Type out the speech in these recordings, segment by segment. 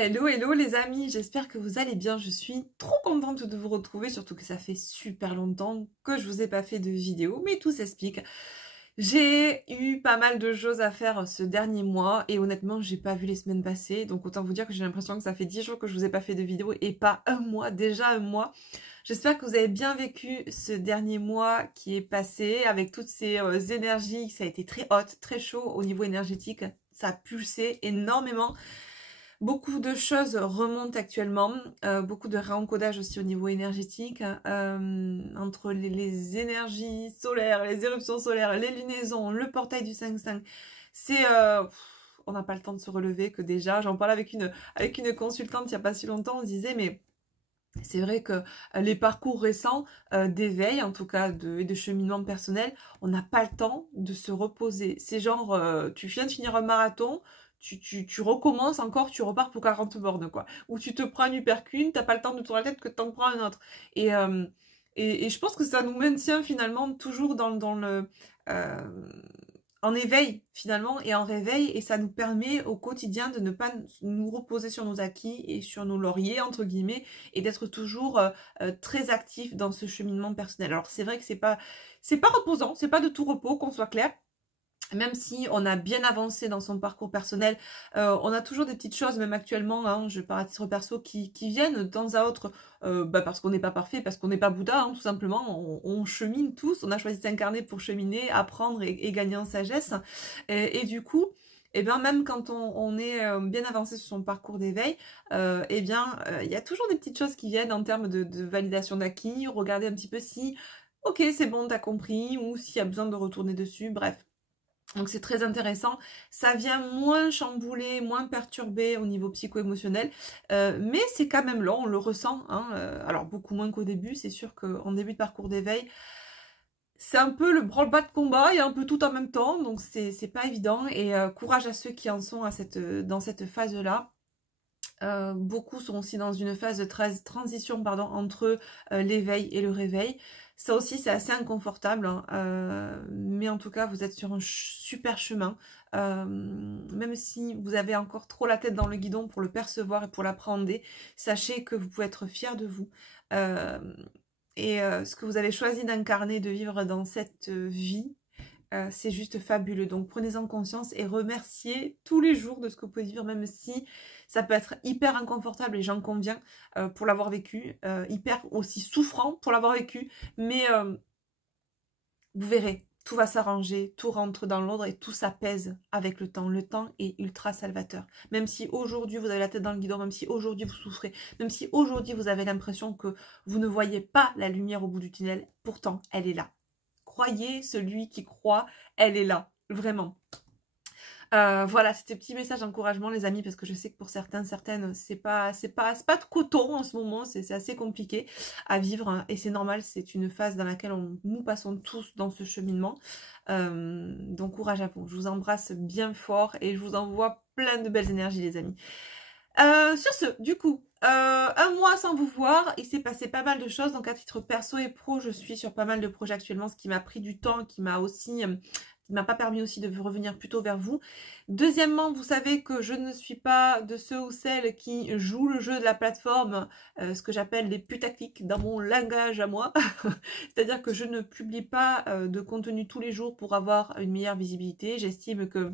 Hello, hello les amis, j'espère que vous allez bien, je suis trop contente de vous retrouver, surtout que ça fait super longtemps que je vous ai pas fait de vidéo, mais tout s'explique. J'ai eu pas mal de choses à faire ce dernier mois et honnêtement j'ai pas vu les semaines passer, donc autant vous dire que j'ai l'impression que ça fait 10 jours que je vous ai pas fait de vidéo et pas un mois, déjà un mois. J'espère que vous avez bien vécu ce dernier mois qui est passé avec toutes ces énergies, ça a été très hot, très chaud au niveau énergétique, ça a pulsé énormément. Beaucoup de choses remontent actuellement, beaucoup de réencodage aussi au niveau énergétique, entre les énergies solaires, les éruptions solaires, les lunaisons, le portail du 5-5. C'est... on n'a pas le temps de se relever que déjà. J'en parlais avec une consultante il n'y a pas si longtemps, on se disait mais... C'est vrai que les parcours récents d'éveil, en tout cas et de cheminement personnel, on n'a pas le temps de se reposer. C'est genre, tu viens de finir un marathon, tu recommences encore, tu repars pour 40 bornes, quoi. Ou tu te prends une hypercule, t'as pas le temps de tourner la tête que t'en prends un autre. Et je pense que ça nous maintient finalement toujours dans le... en éveil finalement et en réveil, et ça nous permet au quotidien de ne pas nous reposer sur nos acquis et sur nos lauriers entre guillemets, et d'être toujours très actif dans ce cheminement personnel. Alors c'est vrai que c'est pas reposant, c'est pas de tout repos, qu'on soit clair. Même si on a bien avancé dans son parcours personnel, on a toujours des petites choses, même actuellement, hein, je parle à titre perso, qui viennent de temps à autre, parce qu'on n'est pas parfait, parce qu'on n'est pas Bouddha, hein, tout simplement, on chemine tous, on a choisi de s'incarner pour cheminer, apprendre et gagner en sagesse, et du coup, et bien même quand on est bien avancé sur son parcours d'éveil, et bien il y a toujours des petites choses qui viennent en termes de validation d'acquis, regarder un petit peu si, ok c'est bon, t'as compris, ou s'il y a besoin de retourner dessus, bref. Donc c'est très intéressant, ça vient moins chambouler, moins perturber au niveau psycho-émotionnel, mais c'est quand même là, on le ressent, hein, alors beaucoup moins qu'au début, c'est sûr qu'en début de parcours d'éveil, c'est un peu le branle-bas de combat, il y a un peu tout en même temps, donc c'est pas évident, et courage à ceux qui en sont dans cette phase-là. Beaucoup sont aussi dans une phase de transition entre l'éveil et le réveil. Ça aussi c'est assez inconfortable, hein, mais en tout cas vous êtes sur un super chemin. Même si vous avez encore trop la tête dans le guidon pour le percevoir et pour l'appréhender, sachez que vous pouvez être fiers de vous. Ce que vous avez choisi d'incarner, de vivre dans cette vie, c'est juste fabuleux. Donc prenez-en conscience et remerciez tous les jours de ce que vous pouvez vivre, même si ça peut être hyper inconfortable, et j'en conviens, pour l'avoir vécu, hyper aussi souffrant pour l'avoir vécu, mais vous verrez, tout va s'arranger, tout rentre dans l'ordre et tout s'apaise avec le temps. Le temps est ultra salvateur. Même si aujourd'hui vous avez la tête dans le guidon, même si aujourd'hui vous souffrez, même si aujourd'hui vous avez l'impression que vous ne voyez pas la lumière au bout du tunnel, pourtant elle est là. Croyez celui qui croit, elle est là, vraiment. Voilà, c'était petit message d'encouragement les amis, parce que je sais que pour certaines, c'est pas de coton en ce moment, c'est assez compliqué à vivre, hein, et c'est normal, c'est une phase dans laquelle nous passons tous dans ce cheminement. Donc courage à vous, je vous embrasse bien fort et je vous envoie plein de belles énergies les amis. Sur ce, du coup, un mois sans vous voir, il s'est passé pas mal de choses, donc à titre perso et pro, je suis sur pas mal de projets actuellement, ce qui m'a pris du temps, qui m'a pas permis aussi de revenir plus tôt vers vous. Deuxièmement, vous savez que je ne suis pas de ceux ou celles qui jouent le jeu de la plateforme, ce que j'appelle les putaclics dans mon langage à moi. C'est-à-dire que je ne publie pas de contenu tous les jours pour avoir une meilleure visibilité. J'estime que...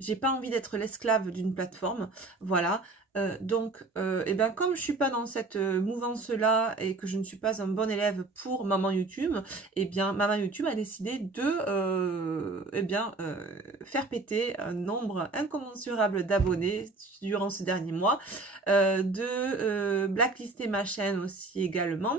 j'ai pas envie d'être l'esclave d'une plateforme, voilà. Donc, et bien comme je suis pas dans cette mouvance-là et que je ne suis pas un bon élève pour Maman YouTube, et bien Maman YouTube a décidé de faire péter un nombre incommensurable d'abonnés durant ce dernier mois, de blacklister ma chaîne aussi également.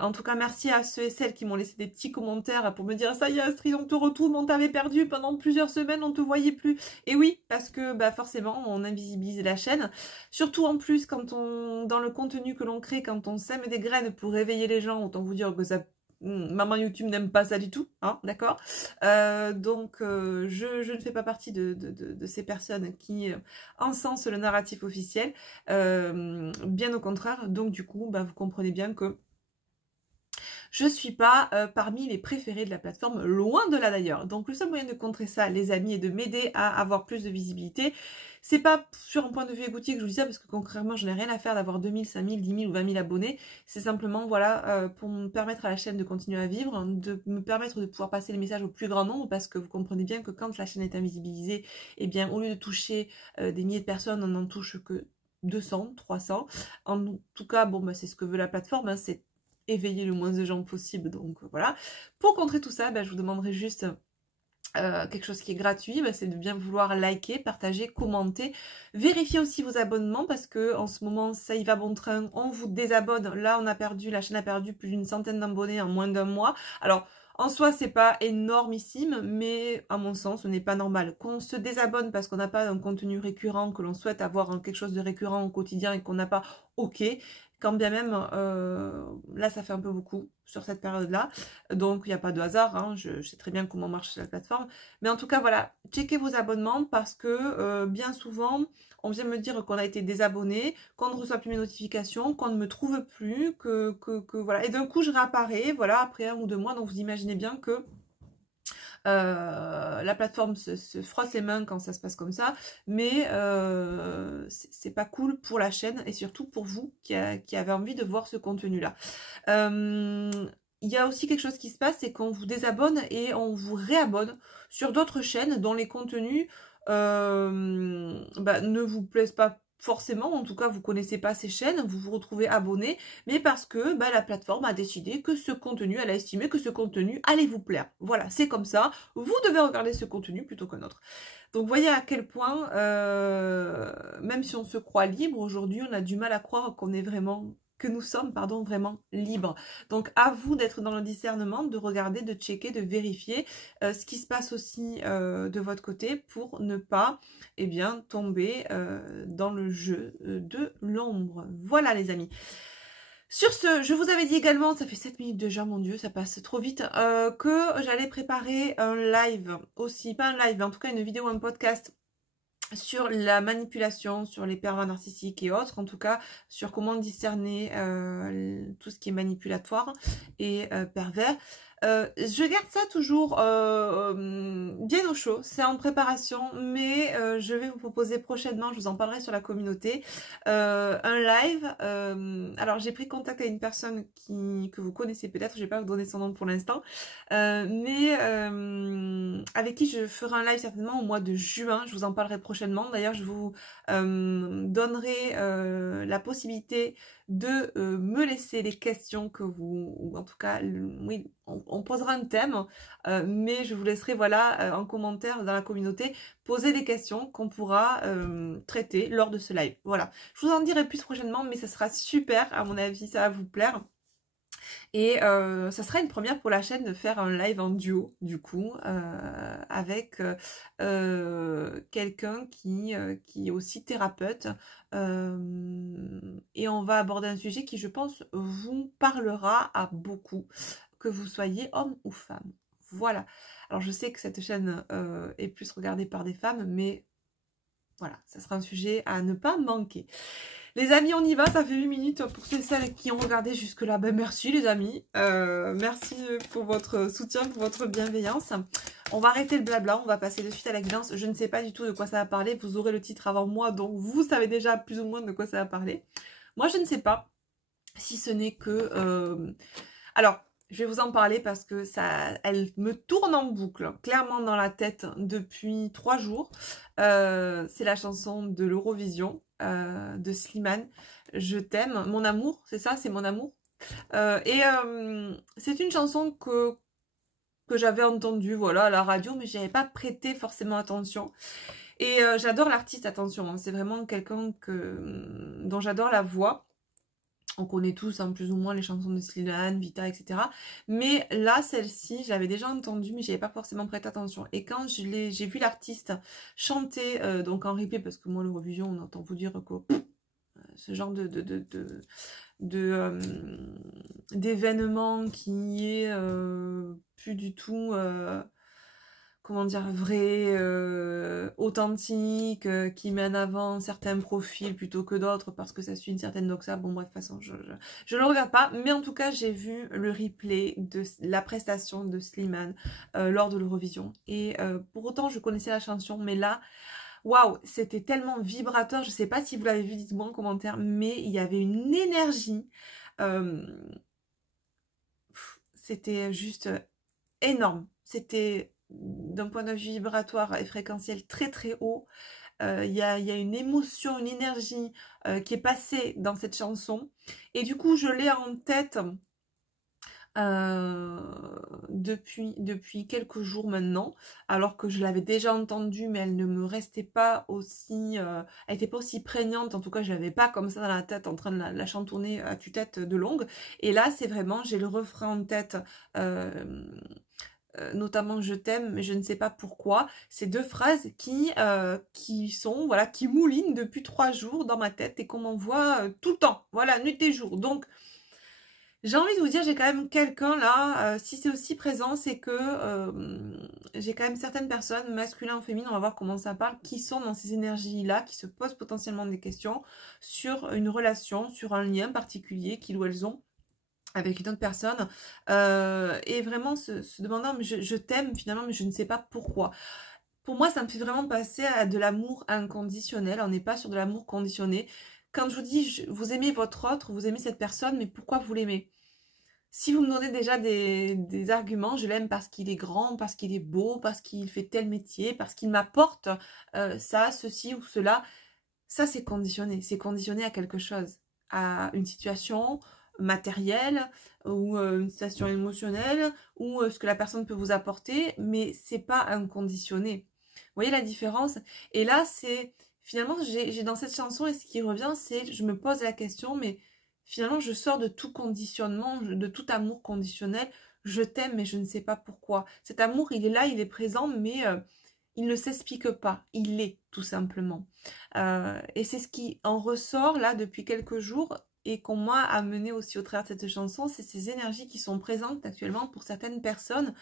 En tout cas, merci à ceux et celles qui m'ont laissé des petits commentaires pour me dire « Ça y est Astrid, on te retrouve, on t'avait perdu pendant plusieurs semaines, on te voyait plus. » Et oui, parce que bah, forcément, on invisibilise la chaîne. Surtout en plus, dans le contenu que l'on crée, quand on sème des graines pour réveiller les gens, autant vous dire que ça... Maman YouTube n'aime pas ça du tout, hein, d'accord. Donc je ne fais pas partie de ces personnes qui encensent le narratif officiel, bien au contraire. Donc du coup, bah, vous comprenez bien que je suis pas parmi les préférés de la plateforme, loin de là d'ailleurs. Donc le seul moyen de contrer ça, les amis, est de m'aider à avoir plus de visibilité. C'est pas sur un point de vue égotique que je vous dis ça, parce que concrètement, je n'ai rien à faire d'avoir 2000, 5000, 10 000 ou 20 000 abonnés. C'est simplement, voilà, pour me permettre à la chaîne de continuer à vivre, de me permettre de pouvoir passer les messages au plus grand nombre, parce que vous comprenez bien que quand la chaîne est invisibilisée, eh bien, au lieu de toucher des milliers de personnes, on n'en touche que 200, 300. En tout cas, bon, bah, c'est ce que veut la plateforme, hein, c'est éveiller le moins de gens possible. Donc voilà. Pour contrer tout ça, bah, je vous demanderai juste quelque chose qui est gratuit, bah, c'est de bien vouloir liker, partager, commenter, vérifier aussi vos abonnements, parce que en ce moment ça y va bon train, on vous désabonne, là on a perdu, la chaîne a perdu plus d'une centaine d'abonnés en moins d'un mois. Alors en soi c'est pas énormissime, mais à mon sens ce n'est pas normal qu'on se désabonne parce qu'on n'a pas un contenu récurrent, que l'on souhaite avoir quelque chose de récurrent au quotidien et qu'on n'a pas, ok. Quand bien même, là ça fait un peu beaucoup sur cette période-là, donc il n'y a pas de hasard, hein, je sais très bien comment marche la plateforme, mais en tout cas voilà, checkez vos abonnements parce que bien souvent, on vient me dire qu'on a été désabonné, qu'on ne reçoit plus mes notifications, qu'on ne me trouve plus, que voilà, et d'un coup je réapparais, voilà, après 1 ou 2 mois, donc vous imaginez bien que la plateforme se frotte les mains quand ça se passe comme ça, mais c'est pas cool pour la chaîne et surtout pour vous qui avez envie de voir ce contenu-là. Il y a aussi quelque chose qui se passe, c'est qu'on vous désabonne et on vous réabonne sur d'autres chaînes dont les contenus ne vous plaisent pas forcément, en tout cas vous connaissez pas ces chaînes, vous vous retrouvez abonné, mais parce que la plateforme a décidé que ce contenu, elle a estimé que ce contenu allait vous plaire. Voilà, c'est comme ça, vous devez regarder ce contenu plutôt qu'un autre. Donc voyez à quel point, même si on se croit libre, aujourd'hui on a du mal à croire qu'on est vraiment... que nous sommes, pardon, vraiment libres. Donc à vous d'être dans le discernement, de regarder, de checker, de vérifier ce qui se passe aussi de votre côté pour ne pas, eh bien, tomber dans le jeu de l'ombre. Voilà les amis. Sur ce, je vous avais dit également, ça fait 7 minutes déjà, mon Dieu, ça passe trop vite, que j'allais préparer un live aussi, pas un live, mais en tout cas une vidéo, un podcast sur la manipulation, sur les pervers narcissiques et autres, en tout cas sur comment discerner tout ce qui est manipulatoire et pervers. Je garde ça toujours bien au chaud, c'est en préparation, mais je vais vous proposer prochainement, je vous en parlerai sur la communauté, un live. Alors j'ai pris contact avec une personne que vous connaissez peut-être, je vais pas vous donner son nom pour l'instant, mais avec qui je ferai un live certainement au mois de juin, je vous en parlerai prochainement. D'ailleurs je vous donnerai la possibilité de me laisser les questions que vous, ou en tout cas, oui, on posera un thème, mais je vous laisserai, voilà, en commentaire dans la communauté, poser des questions qu'on pourra traiter lors de ce live. Voilà, je vous en dirai plus prochainement, mais ça sera super, à mon avis, ça va vous plaire. Et ça sera une première pour la chaîne de faire un live en duo, du coup, avec quelqu'un qui est aussi thérapeute. Et on va aborder un sujet qui, je pense, vous parlera à beaucoup, que vous soyez homme ou femme. Voilà. Alors, je sais que cette chaîne est plus regardée par des femmes, mais voilà, ça sera un sujet à ne pas manquer. Les amis, on y va, ça fait 8 minutes pour ceux et celles qui ont regardé jusque-là. Ben, merci les amis, merci pour votre soutien, pour votre bienveillance. On va arrêter le blabla, on va passer de suite à la guidance. Je ne sais pas du tout de quoi ça va parler, vous aurez le titre avant moi, donc vous savez déjà plus ou moins de quoi ça va parler. Moi, je ne sais pas, si ce n'est que... Alors, je vais vous en parler parce que elle me tourne en boucle, clairement dans la tête depuis 3 jours. C'est la chanson de l'Eurovision de Slimane. Je t'aime, mon amour, c'est ça, c'est mon amour. C'est une chanson que j'avais entendue, voilà, à la radio, mais j'avais pas prêté forcément attention. Et j'adore l'artiste, attention, hein, c'est vraiment quelqu'un dont j'adore la voix. On connaît tous hein, plus ou moins les chansons de Slimane, Vita, etc. Mais là, celle-ci, je l'avais déjà entendue, mais j'avais pas forcément prêté attention. Et quand j'ai vu l'artiste chanter, donc en replay, parce que moi, l'Eurovision, on entend vous dire que ce genre d'événement qui est plus du tout... comment dire, vrai, authentique, qui met en avant certains profils plutôt que d'autres parce que ça suit une certaine doxa. Bon bref, de toute façon, je le regarde pas. Mais en tout cas, j'ai vu le replay de la prestation de Slimane lors de l'Eurovision. Et pour autant, je connaissais la chanson, mais là, waouh, c'était tellement vibratoire. Je sais pas si vous l'avez vu, dites-moi en commentaire, mais il y avait une énergie. C'était juste énorme. C'était d'un point de vue vibratoire et fréquentiel très très haut. Il y a une émotion, une énergie qui est passée dans cette chanson. Et du coup, je l'ai en tête depuis quelques jours maintenant, alors que je l'avais déjà entendue, mais elle ne me restait pas aussi... elle n'était pas aussi prégnante, en tout cas, je l'avais pas comme ça dans la tête, en train de la chantonner à tue-tête de longue. Et là, c'est vraiment, j'ai le refrain en tête... notamment je t'aime mais je ne sais pas pourquoi, ces deux phrases qui sont, voilà, qui moulinent depuis 3 jours dans ma tête et qu'on m'envoie tout le temps, voilà, nuit et jour. Donc j'ai envie de vous dire, j'ai quand même quelqu'un là, si c'est aussi présent, c'est que j'ai quand même certaines personnes, masculines ou féminines, on va voir comment ça parle, qui sont dans ces énergies-là, qui se posent potentiellement des questions sur une relation, sur un lien particulier qu'ils ou elles ont avec une autre personne, et vraiment se demandant, mais je t'aime finalement, mais je ne sais pas pourquoi. Pour moi, ça me fait vraiment passer à de l'amour inconditionnel, on n'est pas sur de l'amour conditionné. Quand je vous dis, vous aimez votre autre, vous aimez cette personne, mais pourquoi vous l'aimez? Si vous me donnez déjà des arguments, je l'aime parce qu'il est grand, parce qu'il est beau, parce qu'il fait tel métier, parce qu'il m'apporte ça, ceci ou cela, ça c'est conditionné à quelque chose, à une situation matérielle ou une situation émotionnelle ou ce que la personne peut vous apporter, mais c'est pas inconditionné. Vous voyez la différence? Et là, c'est finalement, j'ai dans cette chanson, et ce qui revient, c'est je me pose la question, mais finalement, je sors de tout conditionnement, de tout amour conditionnel. Je t'aime, mais je ne sais pas pourquoi. Cet amour, il est là, il est présent, mais il ne s'explique pas. Il est, tout simplement. Et c'est ce qui en ressort, là, depuis quelques jours, et qu'on m'a amené aussi au travers de cette chanson, c'est ces énergies qui sont présentes actuellement pour certaines personnes,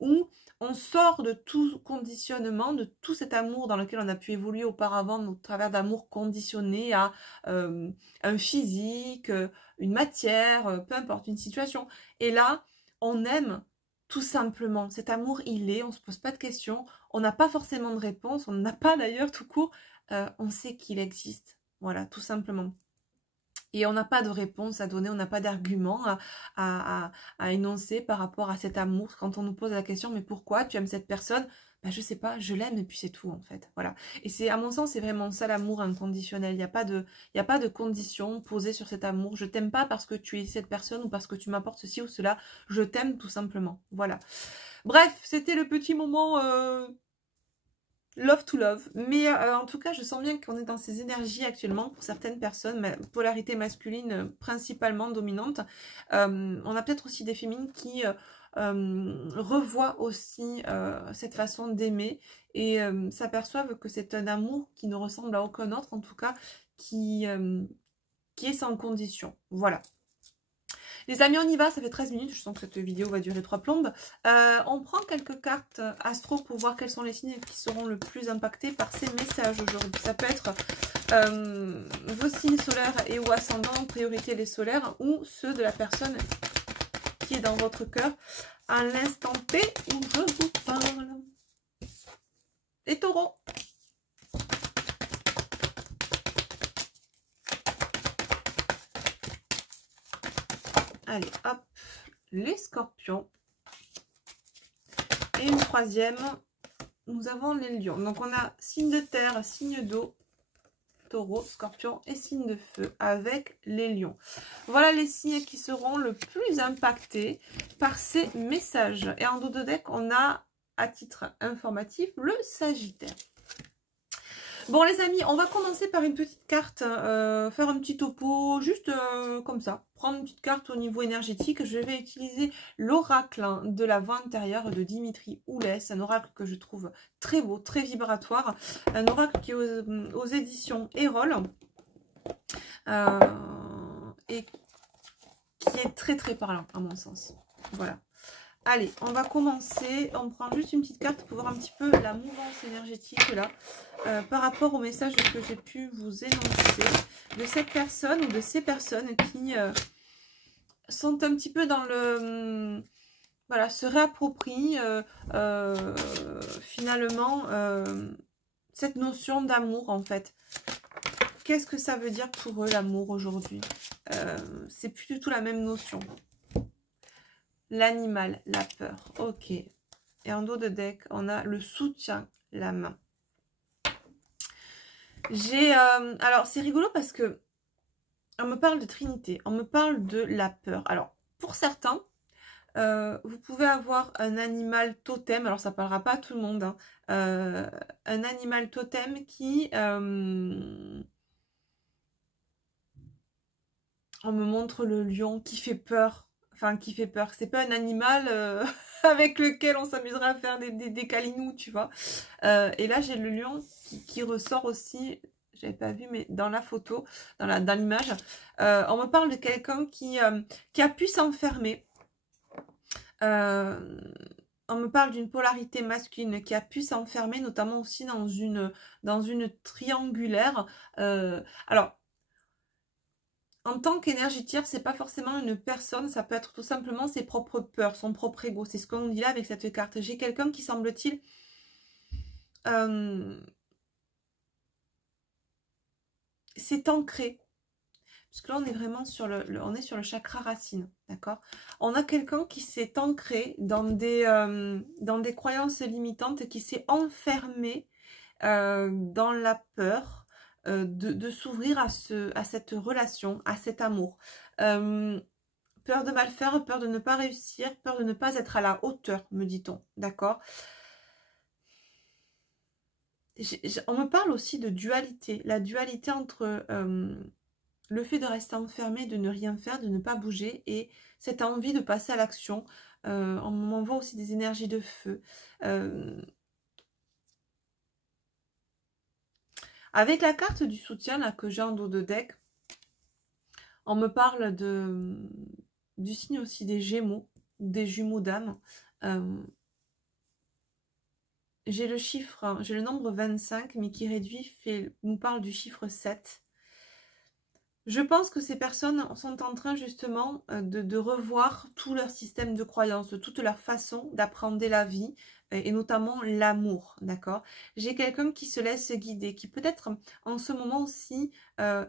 où on sort de tout conditionnement, de tout cet amour dans lequel on a pu évoluer auparavant, au travers d'amour conditionné à un physique, une matière, peu importe, une situation. Et là, on aime tout simplement. Cet amour, il est, on ne se pose pas de questions, on n'a pas forcément de réponse, on n'a pas d'ailleurs tout court, on sait qu'il existe. Voilà, tout simplement. Et on n'a pas de réponse à donner, on n'a pas d'argument à énoncer par rapport à cet amour. Quand on nous pose la question, mais pourquoi tu aimes cette personne? Ben, je sais pas, je l'aime et puis c'est tout en fait. Voilà. Et c'est, à mon sens, c'est vraiment ça l'amour inconditionnel. Il n'y a pas de condition posée sur cet amour. Je t'aime pas parce que tu es cette personne ou parce que tu m'apportes ceci ou cela. Je t'aime tout simplement. Voilà. Bref, c'était le petit moment... love to love, mais en tout cas je sens bien qu'on est dans ces énergies actuellement pour certaines personnes, polarité masculine principalement dominante. On a peut-être aussi des féminines qui revoient aussi cette façon d'aimer et s'aperçoivent que c'est un amour qui ne ressemble à aucun autre, en tout cas qui est sans condition. Voilà. Les amis, on y va, ça fait 13 minutes, je sens que cette vidéo va durer 3 plombes. On prend quelques cartes astro pour voir quels sont les signes qui seront le plus impactés par ces messages aujourd'hui. Ça peut être vos signes solaires et ou ascendants, en priorité les solaires, ou ceux de la personne qui est dans votre cœur à l'instant T où je vous parle. Les taureaux. Allez, hop, les scorpions. Et une troisième, nous avons les lions. Donc on a signe de terre, signe d'eau, taureau, scorpion et signe de feu avec les lions. Voilà les signes qui seront le plus impactés par ces messages. Et en dos de deck, on a, à titre informatif, le Sagittaire. Bon les amis, on va commencer par une petite carte, faire un petit topo, juste comme ça, prendre une petite carte au niveau énergétique. Je vais utiliser l'oracle de la voix intérieure de Dimitri Oulès, un oracle que je trouve très beau, très vibratoire, un oracle qui est aux éditions Erol, et qui est très très parlant à mon sens. Voilà. Allez, on va commencer. On prend juste une petite carte pour voir un petit peu la mouvance énergétique là, par rapport au message que j'ai pu vous énoncer de cette personne ou de ces personnes qui sont un petit peu dans le... voilà, se réapproprient finalement cette notion d'amour en fait. Qu'est-ce que ça veut dire pour eux l'amour aujourd'hui? C'est plus du tout la même notion. L'animal, la peur, ok. Et en dos de deck, on a le soutien, la main. Alors, c'est rigolo parce que on me parle de Trinité, on me parle de la peur. Alors, pour certains, vous pouvez avoir un animal totem, alors ça ne parlera pas à tout le monde, hein, un animal totem qui... on me montre le lion qui fait peur. Enfin, qui fait peur. C'est pas un animal avec lequel on s'amusera à faire des câlinous, tu vois. Et là, j'ai le lion qui ressort aussi. J'avais pas vu, mais dans la photo, dans l'image. On me parle de quelqu'un qui a pu s'enfermer. On me parle d'une polarité masculine qui a pu s'enfermer, notamment aussi dans une triangulaire. Alors, en tant qu'énergie tierce, c'est pas forcément une personne, ça peut être tout simplement ses propres peurs, son propre ego. C'est ce qu'on dit là avec cette carte. J'ai quelqu'un qui semble-t-il s'est ancré. Parce que là, on est vraiment sur on est sur le chakra racine, d'accord? On a quelqu'un qui s'est ancré dans des croyances limitantes, qui s'est enfermé dans la peur de s'ouvrir à cette relation, à cet amour. Peur de mal faire, peur de ne pas réussir, peur de ne pas être à la hauteur, me dit-on, d'accord? On me parle aussi de dualité, la dualité entre le fait de rester enfermé, de ne rien faire, de ne pas bouger, et cette envie de passer à l'action. On m'envoie aussi des énergies de feu. Avec la carte du soutien là, que j'ai en dos de deck, on me parle du signe aussi des Gémeaux, des jumeaux d'âme. J'ai le chiffre, j'ai le nombre 25, mais qui réduit nous parle du chiffre 7. Je pense que ces personnes sont en train justement de revoir tout leur système de croyance, toute leur façon d'apprendre la vie et notamment l'amour, d'accord? J'ai quelqu'un qui se laisse guider, qui peut-être en ce moment aussi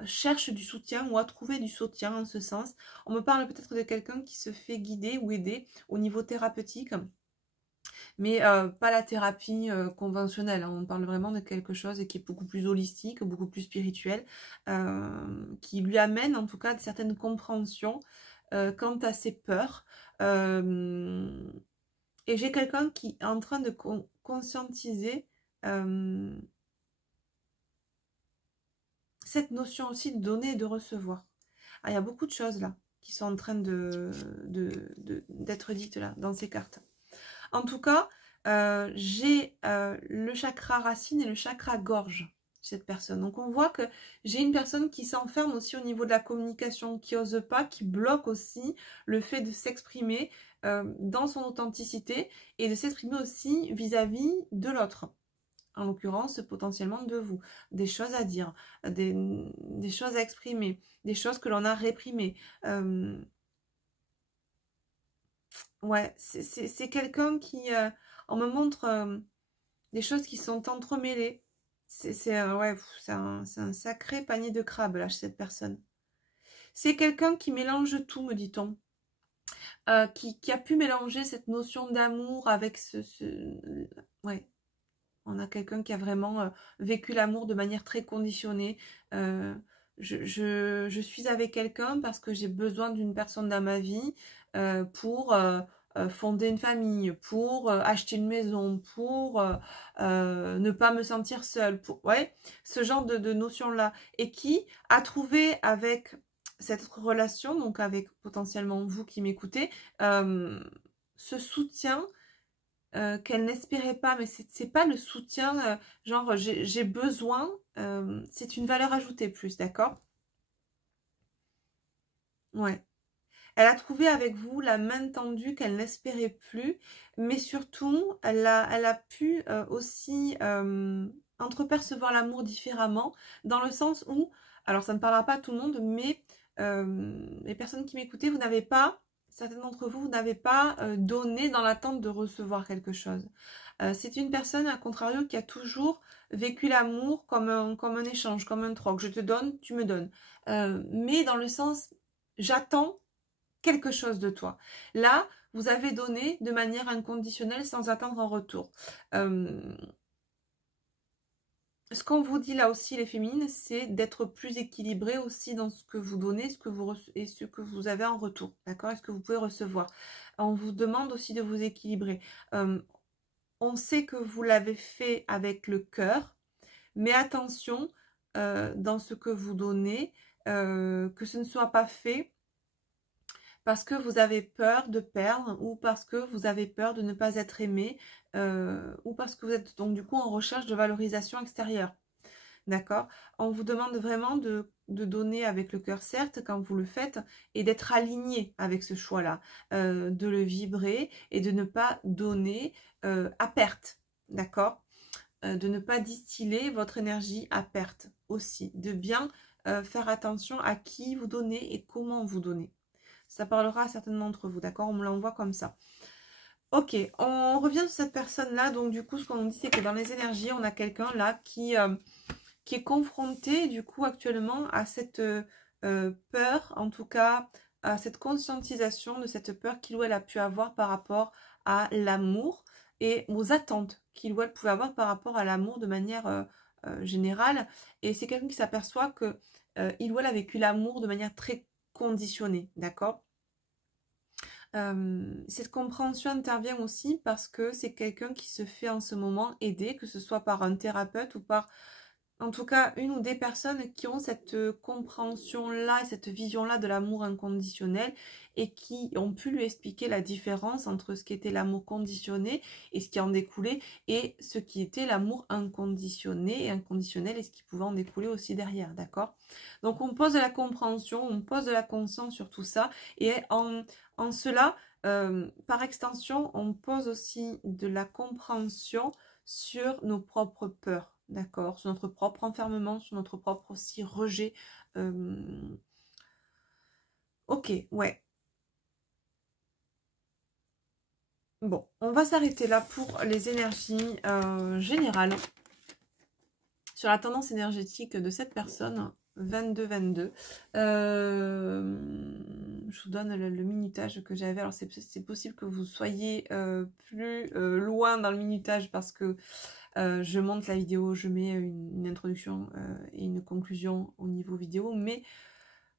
cherche du soutien ou a trouvé du soutien en ce sens. On me parle peut-être de quelqu'un qui se fait guider ou aider au niveau thérapeutique. Mais pas la thérapie conventionnelle, hein. On parle vraiment de quelque chose qui est beaucoup plus holistique, beaucoup plus spirituel, qui lui amène en tout cas de certaines compréhensions quant à ses peurs. Et j'ai quelqu'un qui est en train de conscientiser cette notion aussi de donner et de recevoir. Ah, il y a beaucoup de choses là qui sont en train d'être dites là dans ces cartes. En tout cas, j'ai le chakra racine et le chakra gorge, cette personne. Donc on voit que j'ai une personne qui s'enferme aussi au niveau de la communication, qui n'ose pas, qui bloque aussi le fait de s'exprimer dans son authenticité et de s'exprimer aussi vis-à-vis de l'autre. En l'occurrence, potentiellement de vous. Des choses à dire, des choses à exprimer, des choses que l'on a réprimées. Ouais, c'est quelqu'un qui... on me montre des choses qui sont entremêlées. Ouais, c'est un sacré panier de crabes, là, chez cette personne. C'est quelqu'un qui mélange tout, me dit-on. Qui a pu mélanger cette notion d'amour avec Ouais, on a quelqu'un qui a vraiment vécu l'amour de manière très conditionnée. Je suis avec quelqu'un parce que j'ai besoin d'une personne dans ma vie pour fonder une famille, pour acheter une maison, pour ne pas me sentir seule. Ouais, ce genre de notion-là. Et qui a trouvé avec cette relation, donc avec potentiellement vous qui m'écoutez, ce soutien qu'elle n'espérait pas, mais c'est pas le soutien genre j'ai besoin, c'est une valeur ajoutée plus, d'accord? Ouais. Elle a trouvé avec vous la main tendue qu'elle n'espérait plus, mais surtout, elle a pu aussi entrepercevoir l'amour différemment, dans le sens où, alors ça ne parlera pas à tout le monde, mais les personnes qui m'écoutaient, vous n'avez pas, certains d'entre vous, vous n'avez pas donné dans l'attente de recevoir quelque chose. C'est une personne, à contrario, qui a toujours vécu l'amour comme un échange, comme un troc. Je te donne, tu me donnes. Mais dans le sens, j'attends quelque chose de toi. Là, vous avez donné de manière inconditionnelle sans attendre un retour. Ce qu'on vous dit là aussi, les féminines, c'est d'être plus équilibré aussi dans ce que vous donnez et ce que vous avez en retour. D'accord? Est-ce que vous pouvez recevoir? On vous demande aussi de vous équilibrer. On sait que vous l'avez fait avec le cœur, mais attention dans ce que vous donnez, que ce ne soit pas fait parce que vous avez peur de perdre ou parce que vous avez peur de ne pas être aimé ou parce que vous êtes donc du coup en recherche de valorisation extérieure. D'accord? On vous demande vraiment de donner avec le cœur, certes, quand vous le faites, et d'être aligné avec ce choix-là, de le vibrer et de ne pas donner à perte. D'accord? De ne pas distiller votre énergie à perte aussi. De bien faire attention à qui vous donnez et comment vous donnez. Ça parlera à certains d'entre vous, d'accord? On me l'envoie comme ça. Ok, on revient sur cette personne-là. Donc, du coup, ce qu'on nous dit, c'est que dans les énergies, on a quelqu'un là qui est confronté, du coup, actuellement à cette peur, en tout cas, à cette conscientisation de cette peur qu'il ou elle a pu avoir par rapport à l'amour et aux attentes qu'il ou elle pouvait avoir par rapport à l'amour de manière générale. Et c'est quelqu'un qui s'aperçoit que il ou elle a vécu l'amour de manière très conditionnée, d'accord? Cette compréhension intervient aussi parce que c'est quelqu'un qui se fait en ce moment aider, que ce soit par un thérapeute ou par, en tout cas, une ou des personnes qui ont cette compréhension-là et cette vision-là de l'amour inconditionnel et qui ont pu lui expliquer la différence entre ce qui était l'amour conditionné et ce qui en découlait et ce qui était l'amour inconditionné et inconditionnel et ce qui pouvait en découler aussi derrière, d'accord? Donc on pose de la compréhension, on pose de la conscience sur tout ça et en cela, par extension, on pose aussi de la compréhension sur nos propres peurs. D'accord, sur notre propre enfermement, sur notre propre aussi rejet. Ok, ouais. Bon, on va s'arrêter là pour les énergies générales. Sur la tendance énergétique de cette personne, 22-22. Je vous donne le minutage que j'avais. Alors, c'est possible que vous soyez plus loin dans le minutage parce que je monte la vidéo, je mets une introduction et une conclusion au niveau vidéo, mais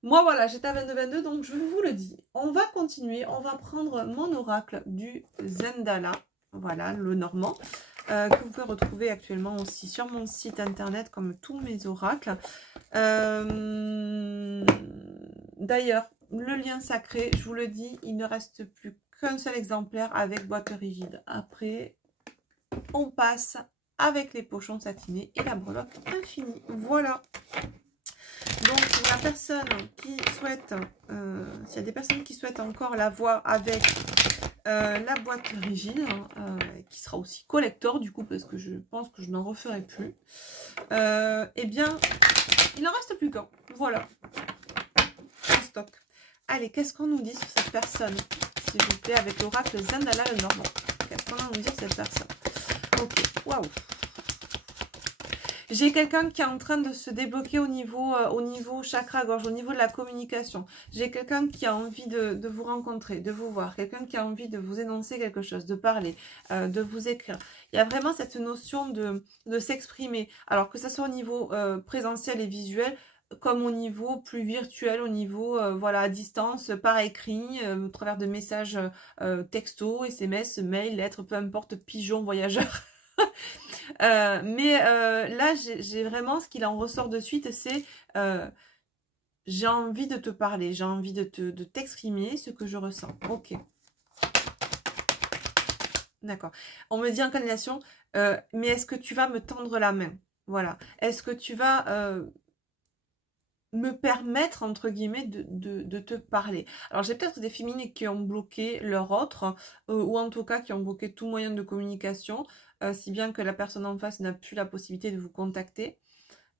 moi voilà, j'étais à 22-22, donc je vous le dis. On va continuer, on va prendre mon oracle du Zendala, voilà, le normand, que vous pouvez retrouver actuellement aussi sur mon site internet comme tous mes oracles. D'ailleurs, le lien sacré, je vous le dis, il ne reste plus qu'un seul exemplaire avec boîte rigide. Après, on passe avec les pochons satinés et la breloque infinie. Voilà. Donc, la personne qui souhaite, s'il y a des personnes qui souhaitent encore l'avoir avec la boîte rigide, qui sera aussi collector du coup, parce que je pense que je n'en referai plus, eh bien, il n'en reste plus qu'un. Voilà. En stock. Allez, qu'est-ce qu'on nous dit sur cette personne, s'il vous plaît, avec l'oracle Zendala le Normand? Qu'est-ce qu'on a à nous dire sur cette personne? Ok, waouh. J'ai quelqu'un qui est en train de se débloquer au niveau chakra-gorge, au niveau de la communication. J'ai quelqu'un qui a envie de vous rencontrer, de vous voir. Quelqu'un qui a envie de vous énoncer quelque chose, de parler, de vous écrire. Il y a vraiment cette notion de s'exprimer. Alors que ce soit au niveau présentiel et visuel, comme au niveau plus virtuel, au niveau voilà, à distance, par écrit, au travers de messages texto, SMS, mail, lettres, peu importe, pigeon, voyageur. Là, j'ai vraiment, ce qu'il en ressort de suite, c'est j'ai envie de te parler, j'ai envie de t'exprimer ce que je ressens. Ok. D'accord. On me dit en canalisation, mais est-ce que tu vas me tendre la main? Voilà. Est-ce que tu vas me permettre, entre guillemets, de te parler. Alors, j'ai peut-être des féminines qui ont bloqué leur autre, ou en tout cas qui ont bloqué tout moyen de communication, si bien que la personne en face n'a plus la possibilité de vous contacter.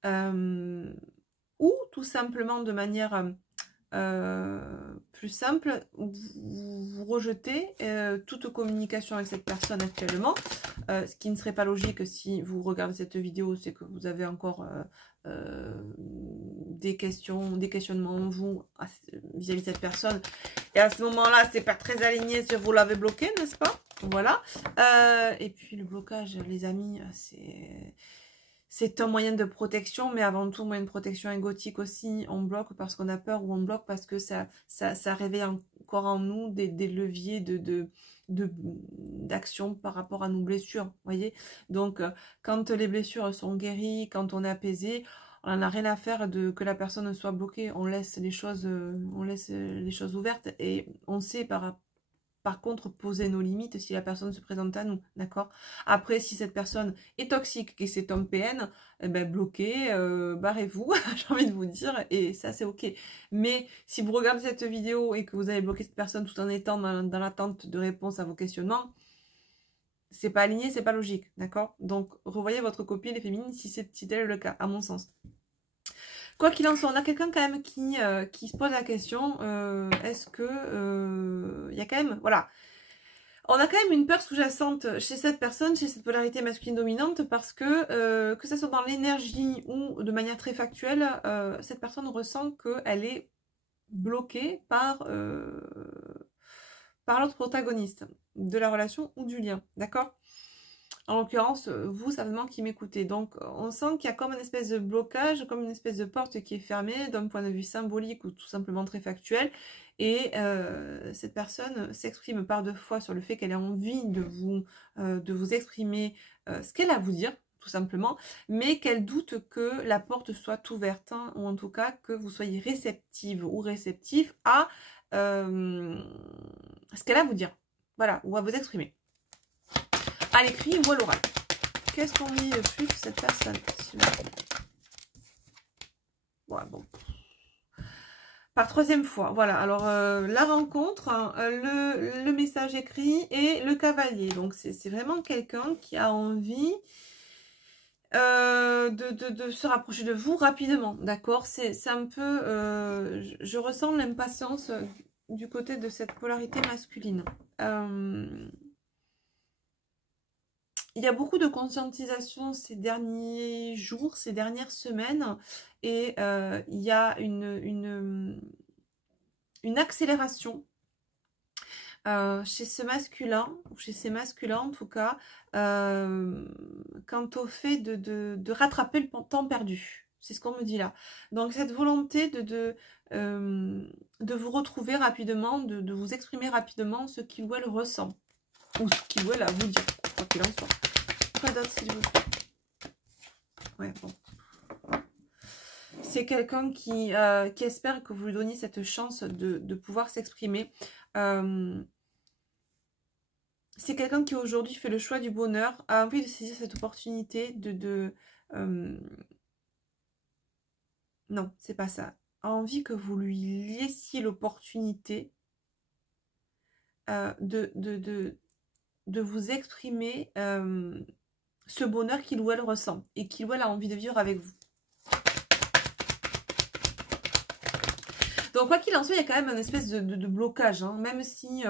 Ou tout simplement de manière plus simple, vous rejetez toute communication avec cette personne actuellement, ce qui ne serait pas logique si vous regardez cette vidéo, c'est que vous avez encore des questionnements en vous vis-à-vis de cette personne, et à ce moment-là, c'est pas très aligné si vous l'avez bloqué, n'est-ce pas? Voilà. Et puis le blocage, les amis, c'est un moyen de protection, mais avant tout, moyen de protection égotique aussi. On bloque parce qu'on a peur, ou on bloque parce que ça réveille encore en nous des leviers d'action par rapport à nos blessures, voyez. Donc, quand les blessures sont guéries, quand on est apaisé, on n'en a rien à faire que la personne soit bloquée. On laisse les choses ouvertes, et on sait par contre, poser nos limites si la personne se présente à nous, d'accord? Après, si cette personne est toxique et c'est un PN, eh ben, bloquez, barrez-vous, j'ai envie de vous dire, et ça, c'est ok. Mais si vous regardez cette vidéo et que vous avez bloqué cette personne tout en étant dans l'attente de réponse à vos questionnements, c'est pas aligné, c'est pas logique, d'accord? Donc, revoyez votre copie, les féminines, si tel est le cas, à mon sens. Quoi qu'il en soit, on a quelqu'un quand même qui se pose la question, est-ce que il y a quand même, voilà, on a quand même une peur sous-jacente chez cette personne, chez cette polarité masculine dominante, parce que ce soit dans l'énergie ou de manière très factuelle, cette personne ressent qu'elle est bloquée par l'autre protagoniste de la relation ou du lien, d'accord? En l'occurrence, vous, certainement, qui m'écoutez. Donc, on sent qu'il y a comme une espèce de blocage, comme une espèce de porte qui est fermée, d'un point de vue symbolique ou tout simplement très factuel. Et cette personne s'exprime par deux fois sur le fait qu'elle a envie de vous exprimer ce qu'elle a à vous dire, tout simplement, mais qu'elle doute que la porte soit ouverte, hein, ou en tout cas que vous soyez réceptive ou réceptif à ce qu'elle a à vous dire. Voilà, ou à vous exprimer. À l'écrit ou à l'oral. Qu'est-ce qu'on dit de plus cette personne? Ouais, bon. Par troisième fois, voilà. Alors, la rencontre, hein, le message écrit et le cavalier. Donc, c'est vraiment quelqu'un qui a envie de se rapprocher de vous rapidement, d'accord? C'est un peu... je ressens l'impatience du côté de cette polarité masculine. Il y a beaucoup de conscientisation ces derniers jours, ces dernières semaines, et il y a une accélération chez ce masculin, ou chez ces masculins en tout cas, quant au fait de rattraper le temps perdu. C'est ce qu'on me dit là. Donc cette volonté de vous retrouver rapidement, de vous exprimer rapidement ce qu'il ou elle ressent, ou ce qu'il ou elle a à vous dire, quoi qu'il en soit. Quoi d'autre, s'il vous plaît? Ouais, bon. C'est quelqu'un qui espère que vous lui donniez cette chance de pouvoir s'exprimer. C'est quelqu'un qui aujourd'hui fait le choix du bonheur, a envie de saisir cette opportunité non, c'est pas ça. A envie que vous lui laissiez l'opportunité de vous exprimer ce bonheur qu'il ou elle ressent et qu'il ou elle a envie de vivre avec vous. Donc quoi qu'il en soit, il y a quand même une espèce de blocage, hein, même si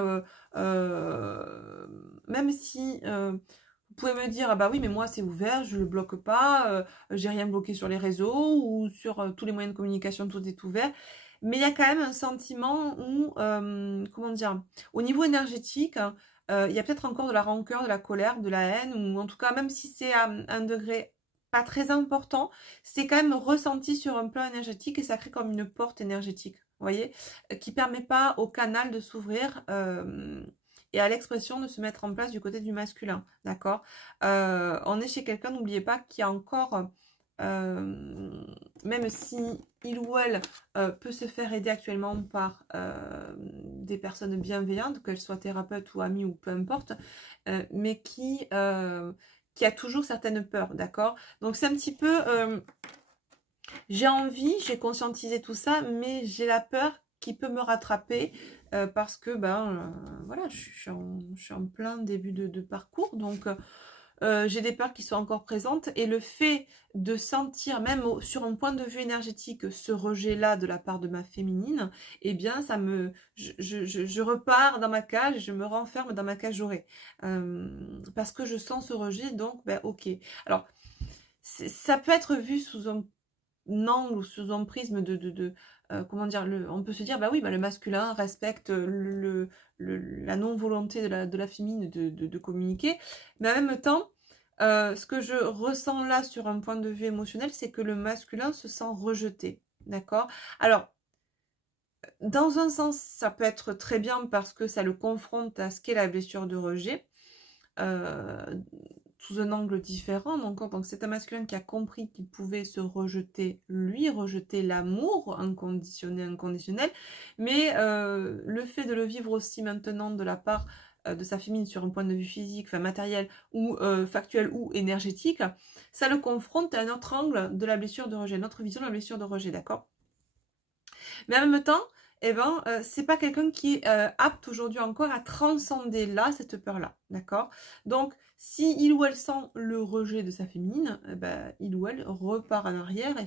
vous pouvez me dire, ah bah oui, mais moi c'est ouvert, je le bloque pas, j'ai rien bloqué sur les réseaux ou sur tous les moyens de communication, tout est ouvert. Mais il y a quand même un sentiment où, comment dire, au niveau énergétique, il y a peut-être encore de la rancœur, de la colère, de la haine, ou en tout cas, même si c'est à un degré pas très important, c'est quand même ressenti sur un plan énergétique et ça crée comme une porte énergétique, vous voyez, qui permet pas au canal de s'ouvrir et à l'expression de se mettre en place du côté du masculin, d'accord? On est chez quelqu'un, n'oubliez pas, qui a encore, même si il ou elle peut se faire aider actuellement par des personnes bienveillantes, qu'elles soient thérapeutes ou amies ou peu importe, mais qui a toujours certaines peurs, d'accord? Donc c'est un petit peu J'ai envie, j'ai conscientisé tout ça, mais j'ai la peur qui peut me rattraper parce que, voilà, je suis en plein début de parcours, donc j'ai des peurs qui sont encore présentes, et le fait de sentir, même sur un point de vue énergétique, ce rejet-là de la part de ma féminine, eh bien, je repars dans ma cage, je me renferme dans ma cage dorée. Parce que je sens ce rejet, donc, ben, ok. Alors, ça peut être vu sous un angle ou sous un prisme comment dire, on peut se dire, bah oui, bah le masculin respecte la non-volonté de la féminine de communiquer, mais en même temps, ce que je ressens là sur un point de vue émotionnel, c'est que le masculin se sent rejeté, d'accord? Alors, dans un sens, ça peut être très bien parce que ça le confronte à ce qu'est la blessure de rejet, euh, sous un angle différent. Donc c'est un masculin qui a compris qu'il pouvait se rejeter, lui, rejeter l'amour inconditionnel, mais le fait de le vivre aussi maintenant de la part de sa féminine sur un point de vue physique, enfin matériel, ou factuel, ou énergétique, ça le confronte à un autre angle de la blessure de rejet, notre vision de la blessure de rejet, d'accord? Mais en même temps, eh ben, c'est pas quelqu'un qui est apte aujourd'hui encore à transcender là cette peur-là, d'accord? Donc, si il ou elle sent le rejet de sa féminine, ben, il ou elle repart en arrière et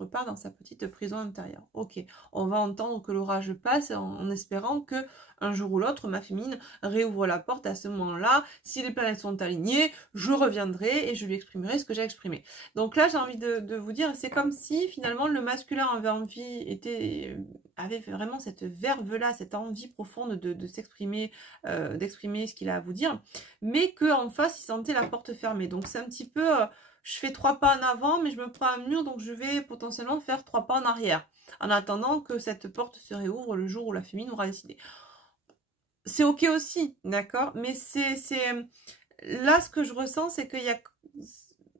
repart dans sa petite prison intérieure. Ok, on va entendre que l'orage passe en espérant que un jour ou l'autre, ma féminine réouvre la porte. À ce moment-là, si les planètes sont alignées, je reviendrai et je lui exprimerai ce que j'ai exprimé. Donc là, j'ai envie de vous dire, c'est comme si finalement le masculin avait envie, avait vraiment cette verve-là, cette envie profonde de s'exprimer, d'exprimer ce qu'il a à vous dire, mais qu'en face, il sentait la porte fermée. Donc c'est un petit peu, je fais 3 pas en avant, mais je me prends un mur, donc je vais potentiellement faire 3 pas en arrière, en attendant que cette porte se réouvre le jour où la féminine aura décidé. C'est ok aussi, d'accord? Mais là, ce que je ressens, c'est qu'il y a...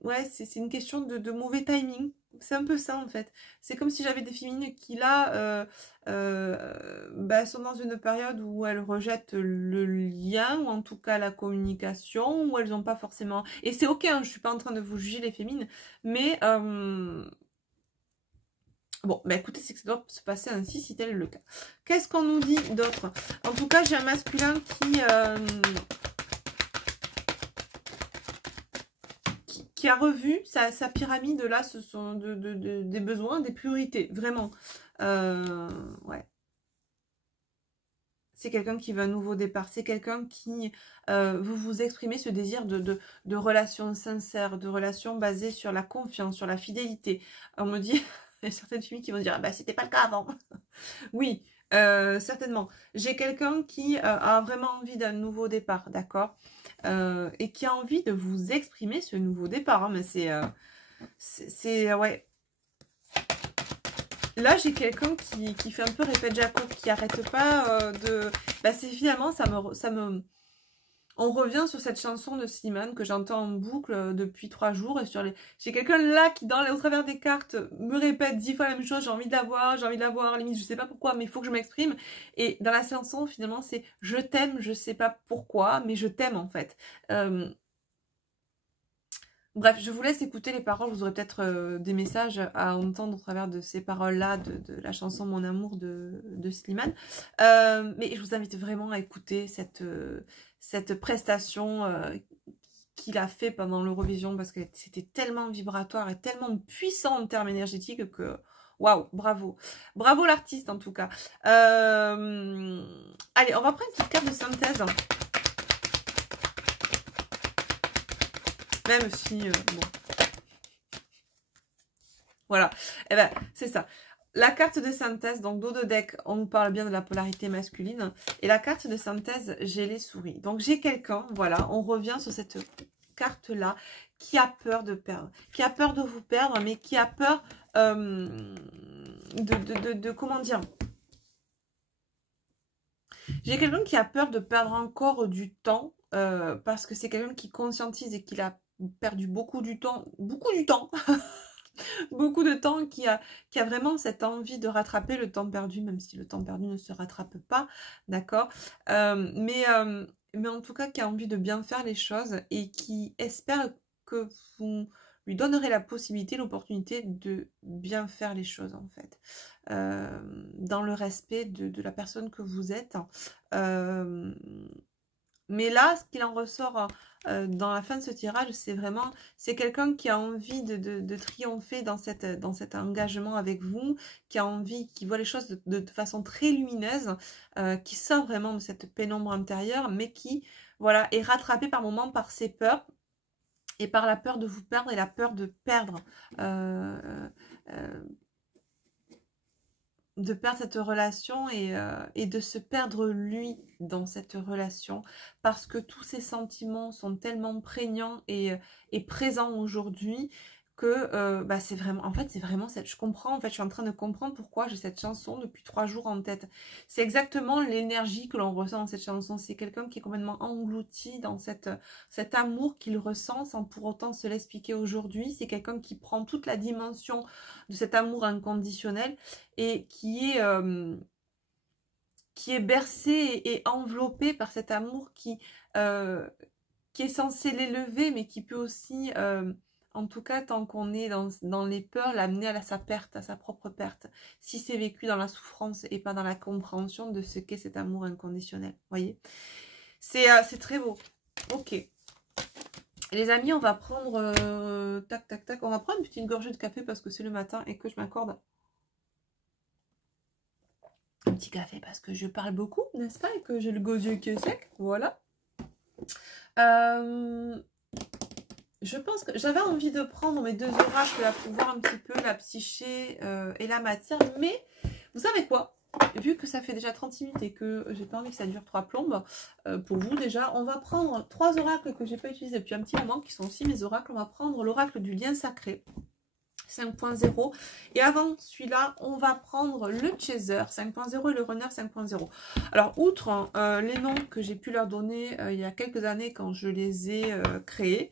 Ouais, c'est une question de mauvais timing. C'est un peu ça, en fait. C'est comme si j'avais des féminines qui, là, sont dans une période où elles rejettent le lien, ou en tout cas la communication, où elles n'ont pas forcément... Et c'est ok, hein, je suis pas en train de vous juger, les féminines, mais... Bon, bah écoutez, c'est que ça doit se passer ainsi si tel est le cas. Qu'est-ce qu'on nous dit d'autre? En tout cas, j'ai un masculin qui a revu sa pyramide, là, ce sont des besoins, des priorités, vraiment. Ouais. C'est quelqu'un qui veut un nouveau départ. C'est quelqu'un qui veut vous exprimer ce désir de relations sincères, de relations basées sur la confiance, sur la fidélité. On me dit, il y a certaines filles qui vont dire, bah c'était pas le cas avant. Oui, certainement. J'ai quelqu'un qui a vraiment envie d'un nouveau départ, d'accord? Et qui a envie de vous exprimer ce nouveau départ. Hein, mais ouais. Là, j'ai quelqu'un qui fait un peu répète Jacob, qui arrête pas de... Bah, c'est finalement, on revient sur cette chanson de Slimane que j'entends en boucle depuis 3 jours. Et j'ai quelqu'un là qui, au travers des cartes, me répète 10 fois la même chose. J'ai envie de la voir, limite, je sais pas pourquoi, mais il faut que je m'exprime. Et dans la chanson, finalement, c'est je t'aime, je sais pas pourquoi, mais je t'aime en fait. Bref, je vous laisse écouter les paroles. Vous aurez peut-être des messages à entendre au travers de ces paroles-là, de la chanson Mon amour de Slimane. Mais je vous invite vraiment à écouter cette prestation qu'il a fait pendant l'Eurovision, parce que c'était tellement vibratoire et tellement puissant en termes énergétiques que... Waouh, bravo. Bravo l'artiste en tout cas. Allez, on va prendre une petite carte de synthèse. Même si... bon. Voilà. Eh ben, c'est ça. La carte de synthèse, donc dos de deck, on nous parle bien de la polarité masculine. Et la carte de synthèse, j'ai les souris. Donc j'ai quelqu'un, voilà, on revient sur cette carte-là, qui a peur de perdre. Qui a peur de vous perdre, mais qui a peur comment dire? J'ai quelqu'un qui a peur de perdre encore du temps, parce que c'est quelqu'un qui conscientise et qu'il a perdu beaucoup du temps, beaucoup de temps, qui a vraiment cette envie de rattraper le temps perdu, même si le temps perdu ne se rattrape pas, d'accord, mais en tout cas qui a envie de bien faire les choses et qui espère que vous lui donnerez la possibilité, l'opportunité de bien faire les choses en fait. Dans le respect de la personne que vous êtes. Mais là, ce qu'il en ressort dans la fin de ce tirage, c'est quelqu'un qui a envie de triompher dans cet engagement avec vous, qui a envie, qui voit les choses de façon très lumineuse, qui sort vraiment de cette pénombre intérieure, mais qui, voilà, est rattrapé par moments par ses peurs, et par la peur de vous perdre et la peur de perdre cette relation et de se perdre lui dans cette relation, parce que tous ces sentiments sont tellement prégnants et présents aujourd'hui que bah c'est vraiment, en fait c'est vraiment cette, je comprends, en fait je suis en train de comprendre pourquoi j'ai cette chanson depuis 3 jours en tête. C'est exactement l'énergie que l'on ressent dans cette chanson. C'est quelqu'un qui est complètement englouti dans cet amour qu'il ressent sans pour autant se l'expliquer aujourd'hui. C'est quelqu'un qui prend toute la dimension de cet amour inconditionnel et qui est bercé et enveloppé par cet amour qui est censé l'élever, mais qui peut aussi, en tout cas tant qu'on est dans les peurs, l'amener à sa perte, à sa propre perte, si c'est vécu dans la souffrance et pas dans la compréhension de ce qu'est cet amour inconditionnel. Vous voyez, c'est très beau. Ok. Les amis, on va prendre tac tac tac, on va prendre une petite gorgée de café parce que c'est le matin et que je m'accorde un petit café parce que je parle beaucoup, n'est-ce pas, et que j'ai le gosier qui est sec. Voilà. Je pense que j'avais envie de prendre mes 2 oracles là pour voir un petit peu la psyché et la matière, mais vous savez quoi, vu que ça fait déjà 36 minutes et que j'ai pas envie que ça dure 3 plombes, pour vous déjà, on va prendre 3 oracles que j'ai pas utilisés depuis un petit moment, qui sont aussi mes oracles. On va prendre l'oracle du lien sacré 5.0, et avant celui-là on va prendre le Chaser 5.0 et le Runner 5.0. Alors outre les noms que j'ai pu leur donner il y a quelques années quand je les ai créés,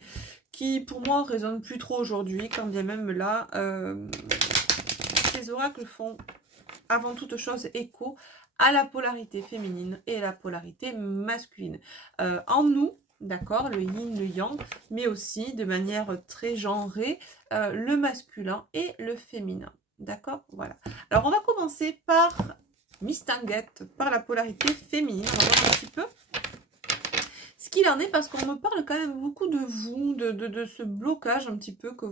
qui pour moi résonnent plus trop aujourd'hui, quand bien même là ces oracles font avant toute chose écho à la polarité féminine et à la polarité masculine en nous. D'accord, le yin, le yang, mais aussi de manière très genrée, le masculin et le féminin. D'accord, voilà. Alors, on va commencer par Mistinguette, par la polarité féminine. On va voir un petit peu ce qu'il en est, parce qu'on me parle quand même beaucoup de vous, de ce blocage un petit peu que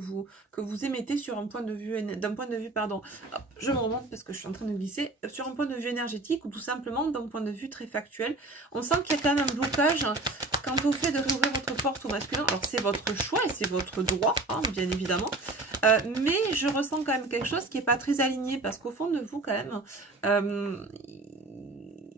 vous émettez sur un point de vue, pardon, hop, je me remonte parce que je suis en train de glisser, sur un point de vue énergétique ou tout simplement d'un point de vue très factuel. On sent qu'il y a quand même un blocage quant au fait de réouvrir votre porte au masculin. Alors c'est votre choix et c'est votre droit, hein, bien évidemment, mais je ressens quand même quelque chose qui n'est pas très aligné, parce qu'au fond de vous quand même,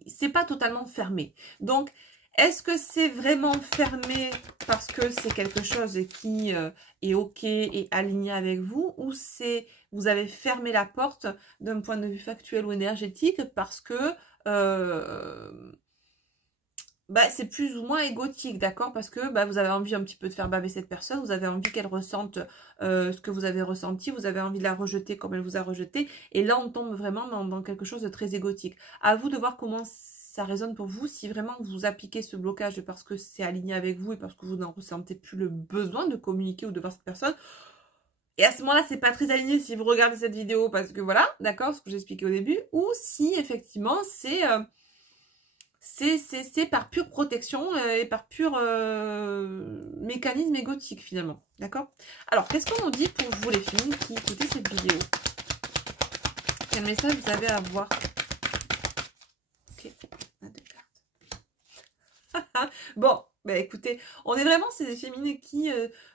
c'est pas totalement fermé. Donc est-ce que c'est vraiment fermé parce que c'est quelque chose qui est ok et aligné avec vous, ou c'est vous avez fermé la porte d'un point de vue factuel ou énergétique parce que bah, c'est plus ou moins égotique, d'accord, parce que bah, vous avez envie un petit peu de faire baver cette personne, vous avez envie qu'elle ressente ce que vous avez ressenti, vous avez envie de la rejeter comme elle vous a rejeté, et là on tombe vraiment dans quelque chose de très égotique. À vous de voir comment ça résonne pour vous, si vraiment vous appliquez ce blocage parce que c'est aligné avec vous et parce que vous n'en ressentez plus le besoin de communiquer ou de voir cette personne. Et à ce moment-là, c'est pas très aligné si vous regardez cette vidéo parce que voilà, d'accord, ce que j'ai expliqué au début, ou si effectivement c'est par pure protection et par pur mécanisme égotique finalement, d'accord. Alors, qu'est-ce qu'on nous dit pour vous les filles qui écoutez cette vidéo? Quel message vous avez à voir? Ok, on a 2 cartes. Bon, bah écoutez, on est vraiment ces féminines qui,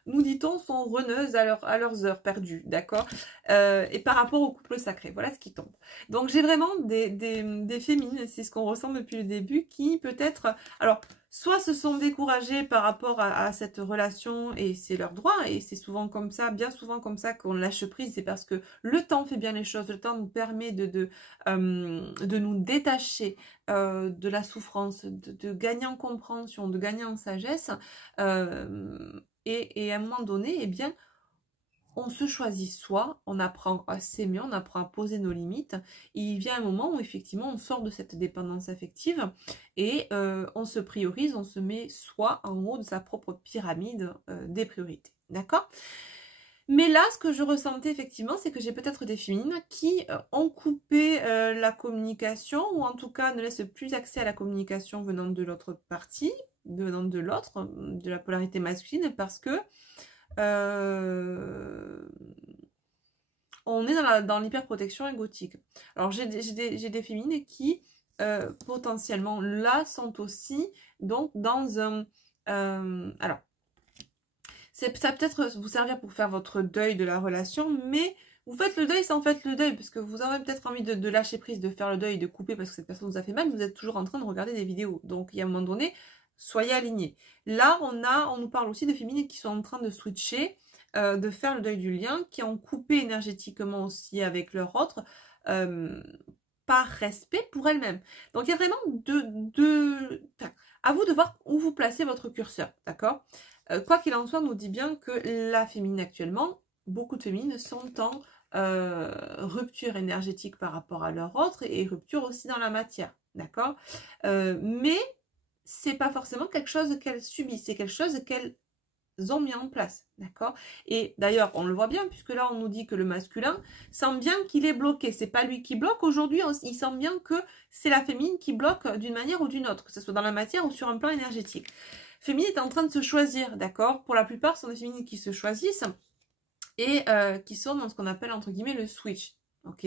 nous dit-on, sont runneuses à leurs heures perdues, d'accord, et par rapport au couple sacré, voilà ce qui tombe. Donc j'ai vraiment des féminines, c'est ce qu'on ressent depuis le début, qui peut-être, alors, soit se sont découragées par rapport à cette relation, et c'est leur droit, et c'est souvent comme ça, bien souvent comme ça qu'on lâche prise, c'est parce que le temps fait bien les choses, le temps nous permet de nous détacher de la souffrance, de gagner en compréhension, de gagner en sagesse, et à un moment donné, eh bien, on se choisit soi, on apprend à s'aimer, on apprend à poser nos limites, et il vient un moment où effectivement on sort de cette dépendance affective et on se priorise, on se met soi en haut de sa propre pyramide des priorités, d'accord? Mais là, ce que je ressentais effectivement, c'est que j'ai peut-être des féminines qui ont coupé la communication, ou en tout cas ne laissent plus accès à la communication venant de l'autre partie, venant de l'autre, de la polarité masculine, parce que on est dans l'hyperprotection égotique. Alors j'ai des féminines qui potentiellement là sont aussi donc dans un... alors, ça peut-être vous servir pour faire votre deuil de la relation, mais vous faites le deuil sans faire le deuil, parce que vous avez peut-être envie de lâcher prise, de faire le deuil, de couper parce que cette personne vous a fait mal, vous êtes toujours en train de regarder des vidéos. Donc il y a un moment donné, soyez alignés. Là, on nous parle aussi de féminines qui sont en train de switcher, de faire le deuil du lien, qui ont coupé énergétiquement aussi avec leur autre, par respect pour elles-mêmes. Donc il y a vraiment à vous de voir où vous placez votre curseur, d'accord? Quoi qu'il en soit, on nous dit bien que la féminine actuellement, beaucoup de féminines sont en rupture énergétique par rapport à leur autre et rupture aussi dans la matière, d'accord? Mais c'est pas forcément quelque chose qu'elles subissent, c'est quelque chose qu'elles ont mis en place, d'accord? Et d'ailleurs, on le voit bien, puisque là, on nous dit que le masculin sent bien qu'il est bloqué. C'est pas lui qui bloque. Aujourd'hui, il sent bien que c'est la féminine qui bloque d'une manière ou d'une autre, que ce soit dans la matière ou sur un plan énergétique. Féminine est en train de se choisir, d'accord? Pour la plupart, ce sont des féminines qui se choisissent et qui sont dans ce qu'on appelle, entre guillemets, le switch, ok?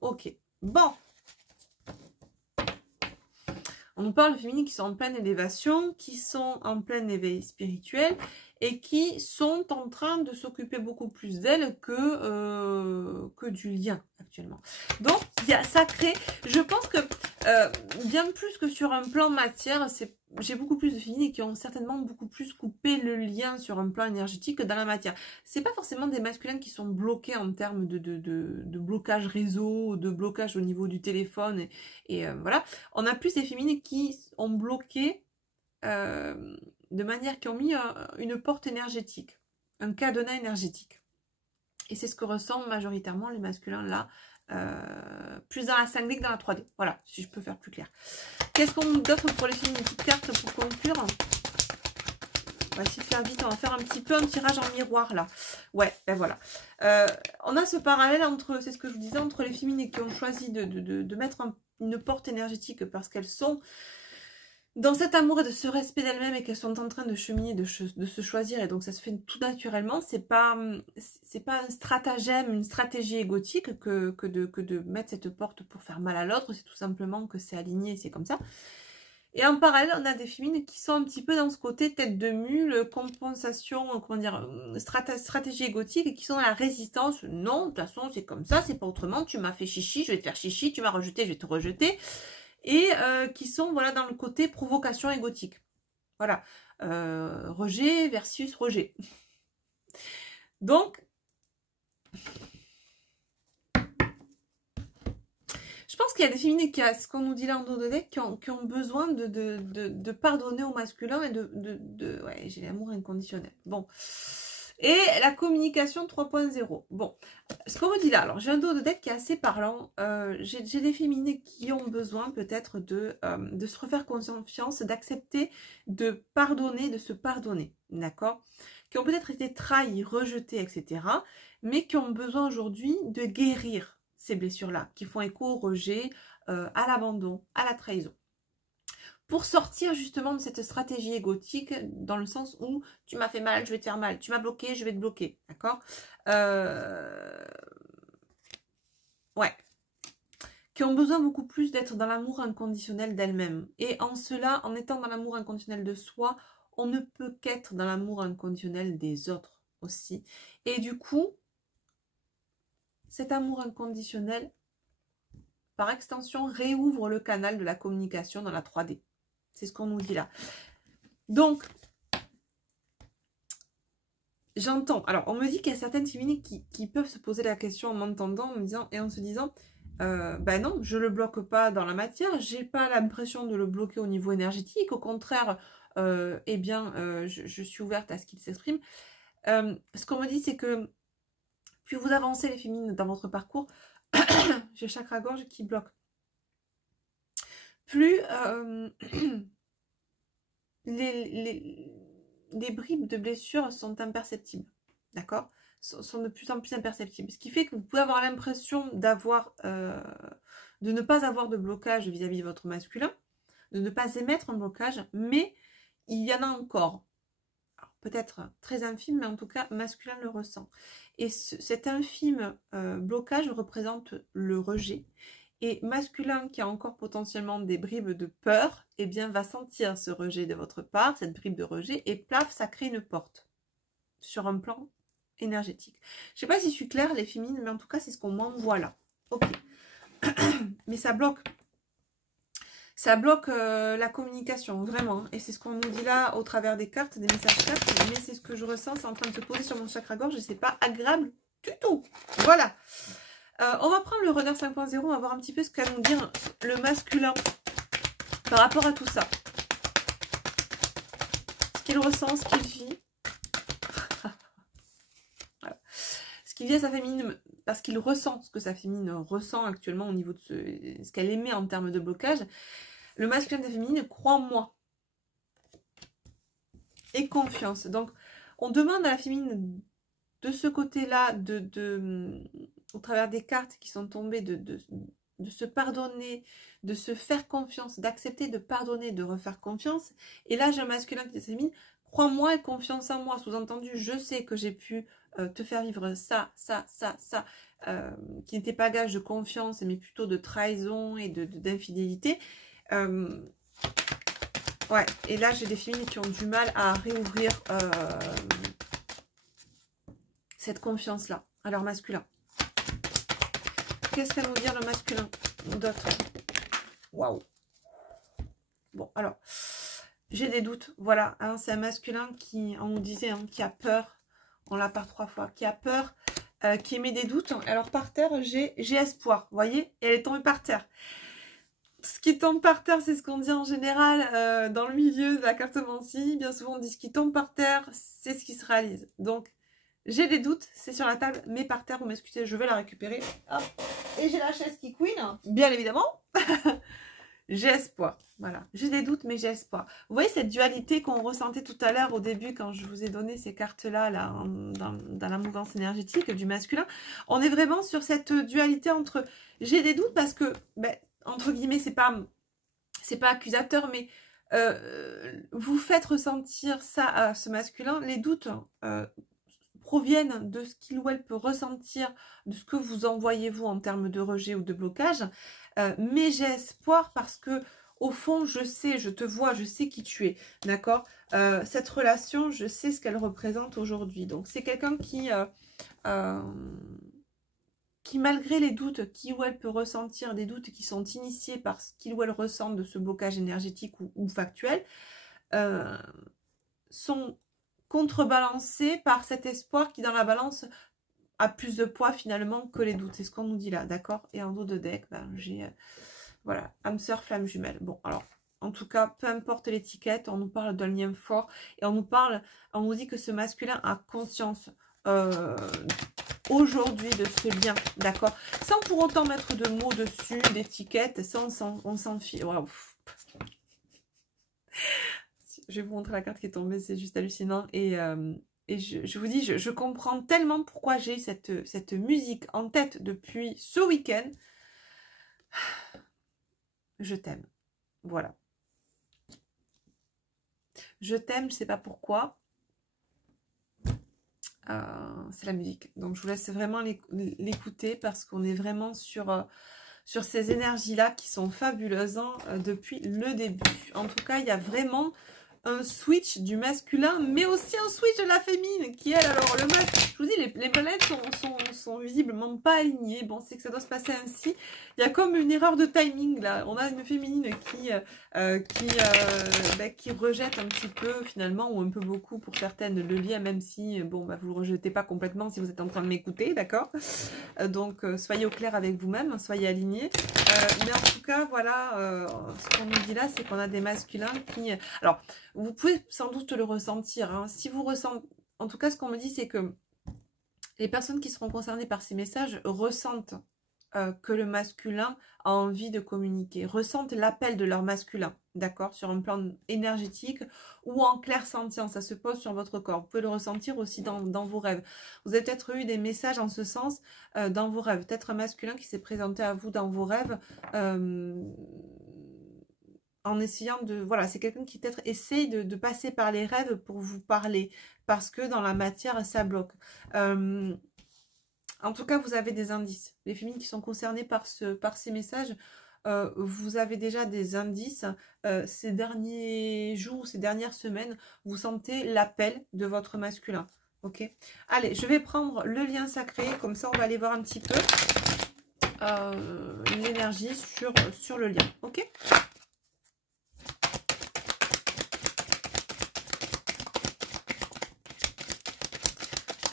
Ok, bon. On nous parle de féminines qui sont en pleine élévation, qui sont en plein éveil spirituel et qui sont en train de s'occuper beaucoup plus d'elles que du lien actuellement. Donc, ça crée, je pense que bien plus que sur un plan matière, j'ai beaucoup plus de féminines qui ont certainement beaucoup plus coupé le lien sur un plan énergétique que dans la matière. C'est pas forcément des masculins qui sont bloqués en termes de blocage réseau, de blocage au niveau du téléphone et voilà. On a plus des féminines qui ont bloqué de manière qui ont mis une porte énergétique, un cadenas énergétique. Et c'est ce que ressentent majoritairement les masculins là, plus dans la 5D que dans la 3D. Voilà, si je peux faire plus clair. Qu'est-ce qu'on d'autre pour les films? Une petite carte pour conclure. On va essayer de faire vite, on va faire un petit peu un tirage en miroir là. Ouais, ben voilà. On a ce parallèle entre, c'est ce que je vous disais, entre les féminines qui ont choisi de mettre une porte énergétique parce qu'elles sont dans cet amour et de ce respect d'elles-mêmes et qu'elles sont en train de cheminer, de se choisir, et donc ça se fait tout naturellement. C'est pas un stratagème, une stratégie égotique que de mettre cette porte pour faire mal à l'autre. C'est tout simplement que c'est aligné, c'est comme ça. Et en parallèle, on a des féminines qui sont un petit peu dans ce côté tête de mule, compensation, comment dire, stratégie égotique, et qui sont dans la résistance. Non, de toute façon, c'est comme ça, c'est pas autrement. Tu m'as fait chichi, je vais te faire chichi. Tu m'as rejeté, je vais te rejeter. Et qui sont voilà dans le côté provocation égotique. Voilà. Rejet versus rejet. Donc, je pense qu'il y a des féminines qui, à ce qu'on nous dit là en dos de deck, qui ont besoin de pardonner au masculin et ouais, j'ai l'amour inconditionnel. Bon. Et la communication 3.0. Bon, ce qu'on me dit là, alors j'ai un dos de deck qui est assez parlant. J'ai des féminines qui ont besoin peut-être de se refaire confiance, d'accepter, de pardonner, de se pardonner, d'accord? Qui ont peut-être été trahies, rejetées, etc. Mais qui ont besoin aujourd'hui de guérir ces blessures-là, qui font écho au rejet, à l'abandon, à la trahison. Pour sortir justement de cette stratégie égotique, dans le sens où tu m'as fait mal, je vais te faire mal, tu m'as bloqué, je vais te bloquer, d'accord? Ouais. Qui ont besoin beaucoup plus d'être dans l'amour inconditionnel d'elles-mêmes. Et en cela, en étant dans l'amour inconditionnel de soi, on ne peut qu'être dans l'amour inconditionnel des autres aussi. Et du coup, cet amour inconditionnel, par extension, réouvre le canal de la communication dans la 3D. C'est ce qu'on nous dit là. Donc, j'entends. Alors, on me dit qu'il y a certaines féminines qui peuvent se poser la question en m'entendant et en se disant, ben non, je le bloque pas dans la matière, j'ai pas l'impression de le bloquer au niveau énergétique. Au contraire, eh bien, je suis ouverte à ce qu'il s'exprime. Ce qu'on me dit, c'est que plus vous avancez les féminines dans votre parcours, j'ai le chakra-gorge qui bloque. Plus les bribes de blessures sont imperceptibles. d'accord, sont de plus en plus imperceptibles. Ce qui fait que vous pouvez avoir l'impression d'avoir, de ne pas avoir de blocage vis-à-vis de votre masculin, de ne pas émettre un blocage, mais il y en a encore. Peut-être très infime, mais en tout cas, masculin le ressent. Et cet infime blocage représente le rejet. Et masculin qui a encore potentiellement des bribes de peur, eh bien, va sentir ce rejet de votre part, cette bribe de rejet, et plaf, ça crée une porte sur un plan énergétique. Je ne sais pas si je suis claire, les féminines, mais en tout cas, c'est ce qu'on m'envoie là. Ok. Mais ça bloque. Ça bloque la communication, vraiment. Et c'est ce qu'on nous dit là au travers des cartes, des messages cartes. Mais c'est ce que je ressens, c'est en train de se poser sur mon chakra gorge et c'est pas agréable du tout. Voilà. On va prendre le runner 5.0, on va voir un petit peu ce qu'a nous dire le masculin par rapport à tout ça. Ce qu'il ressent, ce qu'il vit. Voilà. Ce qu'il vit à sa féminine, parce qu'il ressent ce que sa féminine ressent actuellement au niveau de ce qu'elle émet en termes de blocage. Le masculin de la féminine, crois-moi. Et confiance. Donc, on demande à la féminine de ce côté-là, au travers des cartes qui sont tombées, de se pardonner, de se faire confiance, d'accepter de pardonner, de refaire confiance. Et là, j'ai un masculin qui dit, crois-moi et confiance en moi. Sous-entendu, je sais que j'ai pu te faire vivre ça, qui n'était pas gage de confiance, mais plutôt de trahison et d'infidélité. Ouais, et là, j'ai des féminines qui ont du mal à réouvrir cette confiance-là à leur masculin. Qu'est-ce qu'elle nous dit le masculin d'autre? Waouh. Bon, alors, j'ai des doutes. Voilà, hein, c'est un masculin qui, on nous disait, hein, qui a peur. On l'a par 3 fois. Qui a peur, qui émet des doutes. Alors, par terre, j'ai espoir. Vous voyez? Et elle est tombée par terre. Ce qui tombe par terre, c'est ce qu'on dit en général dans le milieu de la cartomancie. Bien souvent, on dit ce qui tombe par terre, c'est ce qui se réalise. Donc, j'ai des doutes, c'est sur la table, mais par terre, vous m'excusez, je vais la récupérer. Hop. Et j'ai la chaise qui couine, bien évidemment. J'ai espoir, voilà. J'ai des doutes, mais j'ai espoir. Vous voyez cette dualité qu'on ressentait tout à l'heure au début, quand je vous ai donné ces cartes-là, là, dans la mouvance énergétique du masculin. On est vraiment sur cette dualité entre j'ai des doutes parce que, ben, entre guillemets, c'est pas accusateur, mais vous faites ressentir ça à ce masculin. Les doutes proviennent de ce qu'il ou elle peut ressentir, de ce que vous envoyez vous en termes de rejet ou de blocage. Mais j'ai espoir parce que au fond, je sais, je te vois, je sais qui tu es, d'accord. Cette relation, je sais ce qu'elle représente aujourd'hui. Donc, c'est quelqu'un qui malgré les doutes qu'il ou elle peut ressentir, des doutes qui sont initiés par ce qu'il ou elle ressent de ce blocage énergétique ou factuel, sont contrebalancés par cet espoir qui dans la balance a plus de poids finalement que les doutes. C'est ce qu'on nous dit là, d'accord. Et en dos de deck, ben, j'ai voilà, âme sœur, flamme jumelle. Bon, alors, en tout cas, peu importe l'étiquette, on nous parle d'un lien fort et on nous dit que ce masculin a conscience aujourd'hui de ce lien, d'accord, sans pour autant mettre de mots dessus, d'étiquettes, on s'en fiche. Wow. Je vais vous montrer la carte qui est tombée, c'est juste hallucinant. Et je vous dis, je comprends tellement pourquoi j'ai cette musique en tête depuis ce week-end. Je t'aime. Voilà. Je t'aime, je sais pas pourquoi. C'est la musique. Donc je vous laisse vraiment l'écouter parce qu'on est vraiment sur ces énergies-là qui sont fabuleuses hein, depuis le début. En tout cas, il y a vraiment un switch du masculin, mais aussi un switch de la féminine, qui elle, alors le masculin, je vous dis, les planètes sont visiblement pas alignées. Bon, c'est que ça doit se passer ainsi. Il y a comme une erreur de timing, là. On a une féminine qui rejette un petit peu, finalement, ou un peu beaucoup pour certaines, le lien, même si, bon, bah, vous le rejetez pas complètement si vous êtes en train de m'écouter, d'accord. Donc, soyez au clair avec vous-même, soyez alignés. Mais en tout cas, voilà, ce qu'on nous dit là, c'est qu'on a des masculins qui... Alors, vous pouvez sans doute le ressentir. Hein. Si vous ressentez... En tout cas, ce qu'on me dit, c'est que les personnes qui seront concernées par ces messages ressentent que le masculin a envie de communiquer. Ressentent l'appel de leur masculin, d'accord, sur un plan énergétique ou en clair-sentient, ça se pose sur votre corps. Vous pouvez le ressentir aussi dans vos rêves. Vous avez peut-être eu des messages en ce sens dans vos rêves. Peut-être un masculin qui s'est présenté à vous dans vos rêves en essayant de... Voilà, c'est quelqu'un qui peut-être essaye de passer par les rêves pour vous parler, parce que dans la matière, ça bloque. En tout cas, vous avez des indices. Les féminines qui sont concernées par ces messages, vous avez déjà des indices. Ces derniers jours, ces dernières semaines, vous sentez l'appel de votre masculin. Ok. Allez, je vais prendre le lien sacré. Comme ça, on va aller voir un petit peu l'énergie sur le lien. Ok.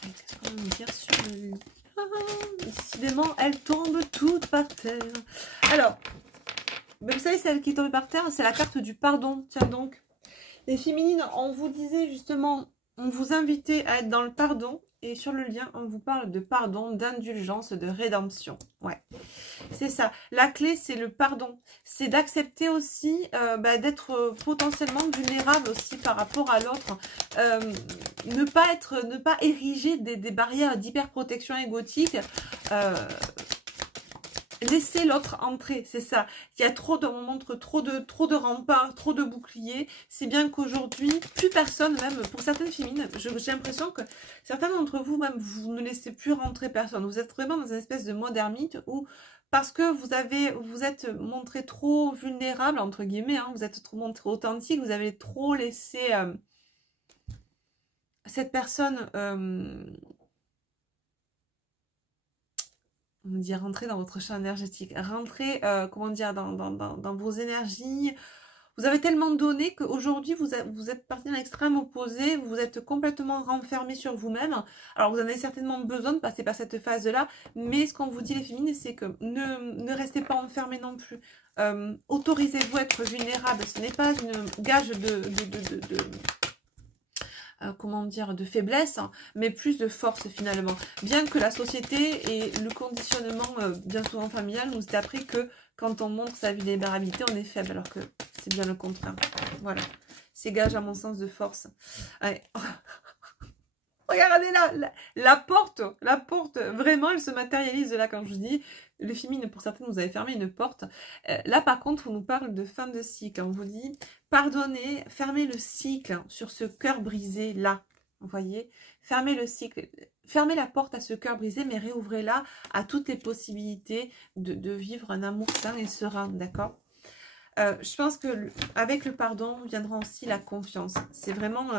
Qu'est-ce qu'on va me dire sur le lien? Décidément, elle tombe toute par terre. Alors, vous savez, celle qui tombe par terre, c'est la carte du pardon. Tiens donc, les féminines, on vous disait justement, on vous invitait à être dans le pardon. Et sur le lien, on vous parle de pardon, d'indulgence, de rédemption. Ouais, c'est ça. La clé, c'est le pardon. C'est d'accepter aussi d'être potentiellement vulnérable aussi par rapport à l'autre. Ne pas ériger des barrières d'hyperprotection égotique. Laissez l'autre entrer, c'est ça. Il y a on montre trop de remparts, trop de boucliers. C'est bien qu'aujourd'hui, plus personne, même pour certaines féminines, j'ai l'impression que certains d'entre vous, même, vous ne laissez plus rentrer personne. Vous êtes vraiment dans une espèce de mode ermite où, parce que vous êtes montré trop vulnérable, entre guillemets, hein, vous êtes trop montré authentique, vous avez trop laissé cette personne... on dit rentrer dans votre champ énergétique, rentrer, comment dire, dans vos énergies. Vous avez tellement donné qu'aujourd'hui, vous êtes parti dans l'extrême opposé, vous êtes complètement renfermé sur vous-même. Alors, vous en avez certainement besoin de passer par cette phase-là, mais ce qu'on vous dit, les féminines, c'est que ne restez pas enfermés non plus. Autorisez-vous à être vulnérable. Ce n'est pas une gage comment dire, de faiblesse, hein, mais plus de force finalement. Bien que la société et le conditionnement bien souvent familial nous aient appris que quand on montre sa vulnérabilité, on est faible, alors que c'est bien le contraire. Voilà. C'est gage à mon sens de force. Ouais. Regardez là, la porte, vraiment, elle se matérialise là quand je vous dis, les féminines, pour certaines, vous avez fermé une porte. Là, par contre, on nous parle de fin de cycle. On vous dit, pardonnez, fermez le cycle sur ce cœur brisé là. Vous voyez, fermez le cycle, fermez la porte à ce cœur brisé, mais réouvrez-la à toutes les possibilités de vivre un amour sain et serein, d'accord? Je pense que avec le pardon viendra aussi la confiance. C'est vraiment...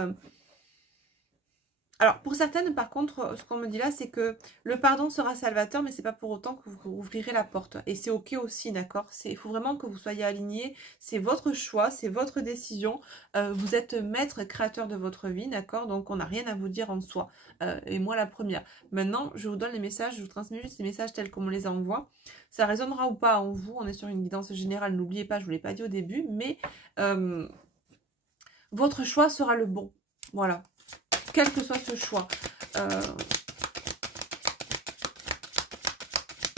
Alors, pour certaines, par contre, ce qu'on me dit là, c'est que le pardon sera salvateur, mais c'est pas pour autant que vous ouvrirez la porte. Et c'est ok aussi, d'accord? Il faut vraiment que vous soyez alignés. C'est votre choix, c'est votre décision. Vous êtes maître, créateur de votre vie, d'accord? Donc, on n'a rien à vous dire en soi. Et moi, la première. Maintenant, je vous donne les messages, je vous transmets juste les messages tels qu'on me les envoie. Ça résonnera ou pas en vous. On est sur une guidance générale, n'oubliez pas, je ne vous l'ai pas dit au début, mais votre choix sera le bon. Voilà. Quel que soit ce choix.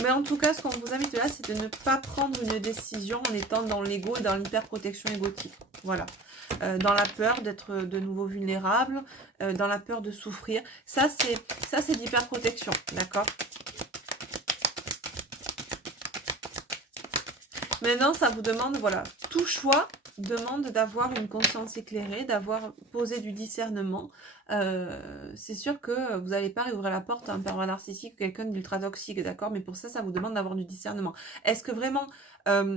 Mais en tout cas, ce qu'on vous invite là, c'est de ne pas prendre une décision en étant dans l'ego et dans l'hyperprotection égotique. Voilà. Dans la peur d'être de nouveau vulnérable, dans la peur de souffrir. Ça, c'est l'hyperprotection, d'accord? Maintenant, ça vous demande, voilà, tout choix demande d'avoir une conscience éclairée, d'avoir posé du discernement. C'est sûr que vous n'allez pas réouvrir la porte à un pervers narcissique ou quelqu'un d'ultra toxique, d'accord? Mais pour ça, ça vous demande d'avoir du discernement. Est-ce que vraiment,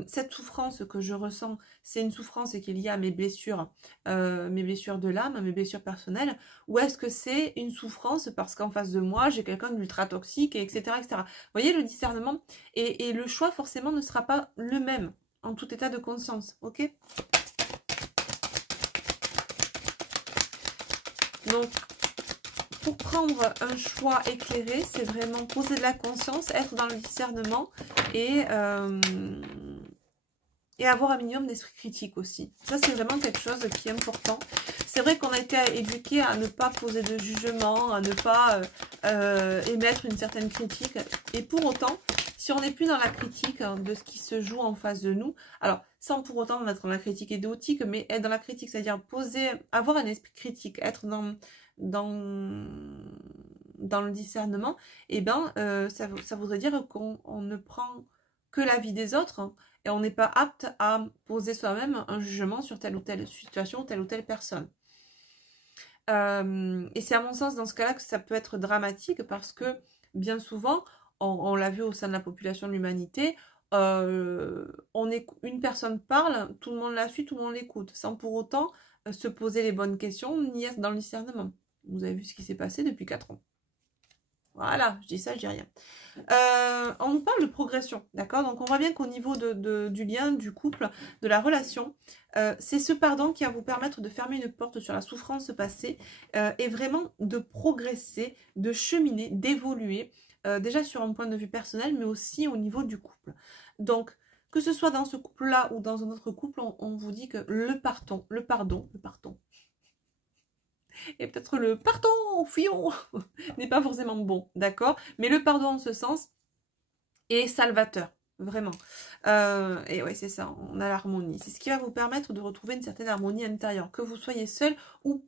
cette souffrance que je ressens, c'est une souffrance qui est liée à mes blessures de l'âme, à mes blessures personnelles, ou est-ce que c'est une souffrance parce qu'en face de moi, j'ai quelqu'un d'ultra toxique, etc., etc. Vous voyez, le discernement et le choix, forcément, ne sera pas le même en tout état de conscience, ok? Donc, pour prendre un choix éclairé, c'est vraiment poser de la conscience, être dans le discernement et avoir un minimum d'esprit critique aussi. Ça, c'est vraiment quelque chose qui est important. C'est vrai qu'on a été éduqué à ne pas poser de jugement, à ne pas émettre une certaine critique. Et pour autant, si on n'est plus dans la critique hein, de ce qui se joue en face de nous, alors sans pour autant être dans la critique égotique, mais être dans la critique, c'est-à-dire poser, avoir un esprit critique, être dans le discernement, et ben ça voudrait dire qu'on ne prend que l'avis des autres hein, et on n'est pas apte à poser soi-même un jugement sur telle ou telle situation, telle ou telle personne. Et c'est à mon sens dans ce cas-là que ça peut être dramatique parce que bien souvent, on l'a vu au sein de la population de l'humanité, une personne parle, tout le monde la suit, tout le monde l'écoute, sans pour autant se poser les bonnes questions ni être dans le discernement. Vous avez vu ce qui s'est passé depuis 4 ans. Voilà, je dis ça, je dis rien. On nous parle de progression, d'accord? Donc on voit bien qu'au niveau du lien, du couple, de la relation, c'est ce pardon qui va vous permettre de fermer une porte sur la souffrance passée et vraiment de progresser, de cheminer, d'évoluer, déjà sur un point de vue personnel, mais aussi au niveau du couple. Donc, que ce soit dans ce couple-là ou dans un autre couple, on vous dit que le pardon, et peut-être le pardon, fuyons, n'est pas forcément bon, d'accord? Mais le pardon en ce sens est salvateur, vraiment. Et ouais, c'est ça, on a l'harmonie. C'est ce qui va vous permettre de retrouver une certaine harmonie intérieure, que vous soyez seul ou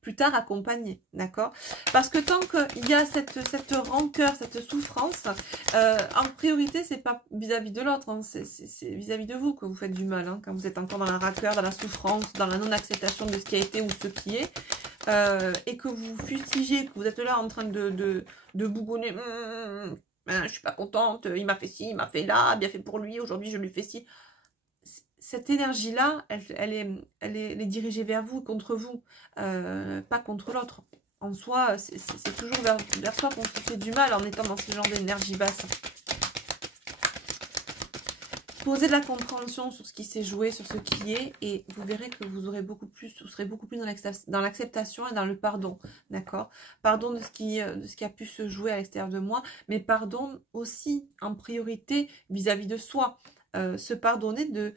plus tard accompagné, d'accord? Parce que tant qu'il y a cette rancœur, cette souffrance, en priorité, c'est pas vis-à-vis de l'autre, hein, c'est vis-à-vis de vous que vous faites du mal, hein, quand vous êtes encore dans la rancœur, dans la souffrance, dans la non-acceptation de ce qui a été ou ce qui est, et que vous fustigez, que vous êtes là en train de bougonner, je suis pas contente, il m'a fait ci, il m'a fait là, bien fait pour lui, aujourd'hui je lui fais ci. Cette énergie-là, elle est dirigée vers vous, contre vous, pas contre l'autre. En soi, c'est toujours vers soi qu'on se fait du mal en étant dans ce genre d'énergie basse. Posez de la compréhension sur ce qui s'est joué, sur ce qui est, et vous verrez que vous serez beaucoup plus dans l'acceptation et dans le pardon, d'accord? Pardon de ce qui a pu se jouer à l'extérieur de moi, mais pardon aussi en priorité vis-à-vis de soi. Se pardonner de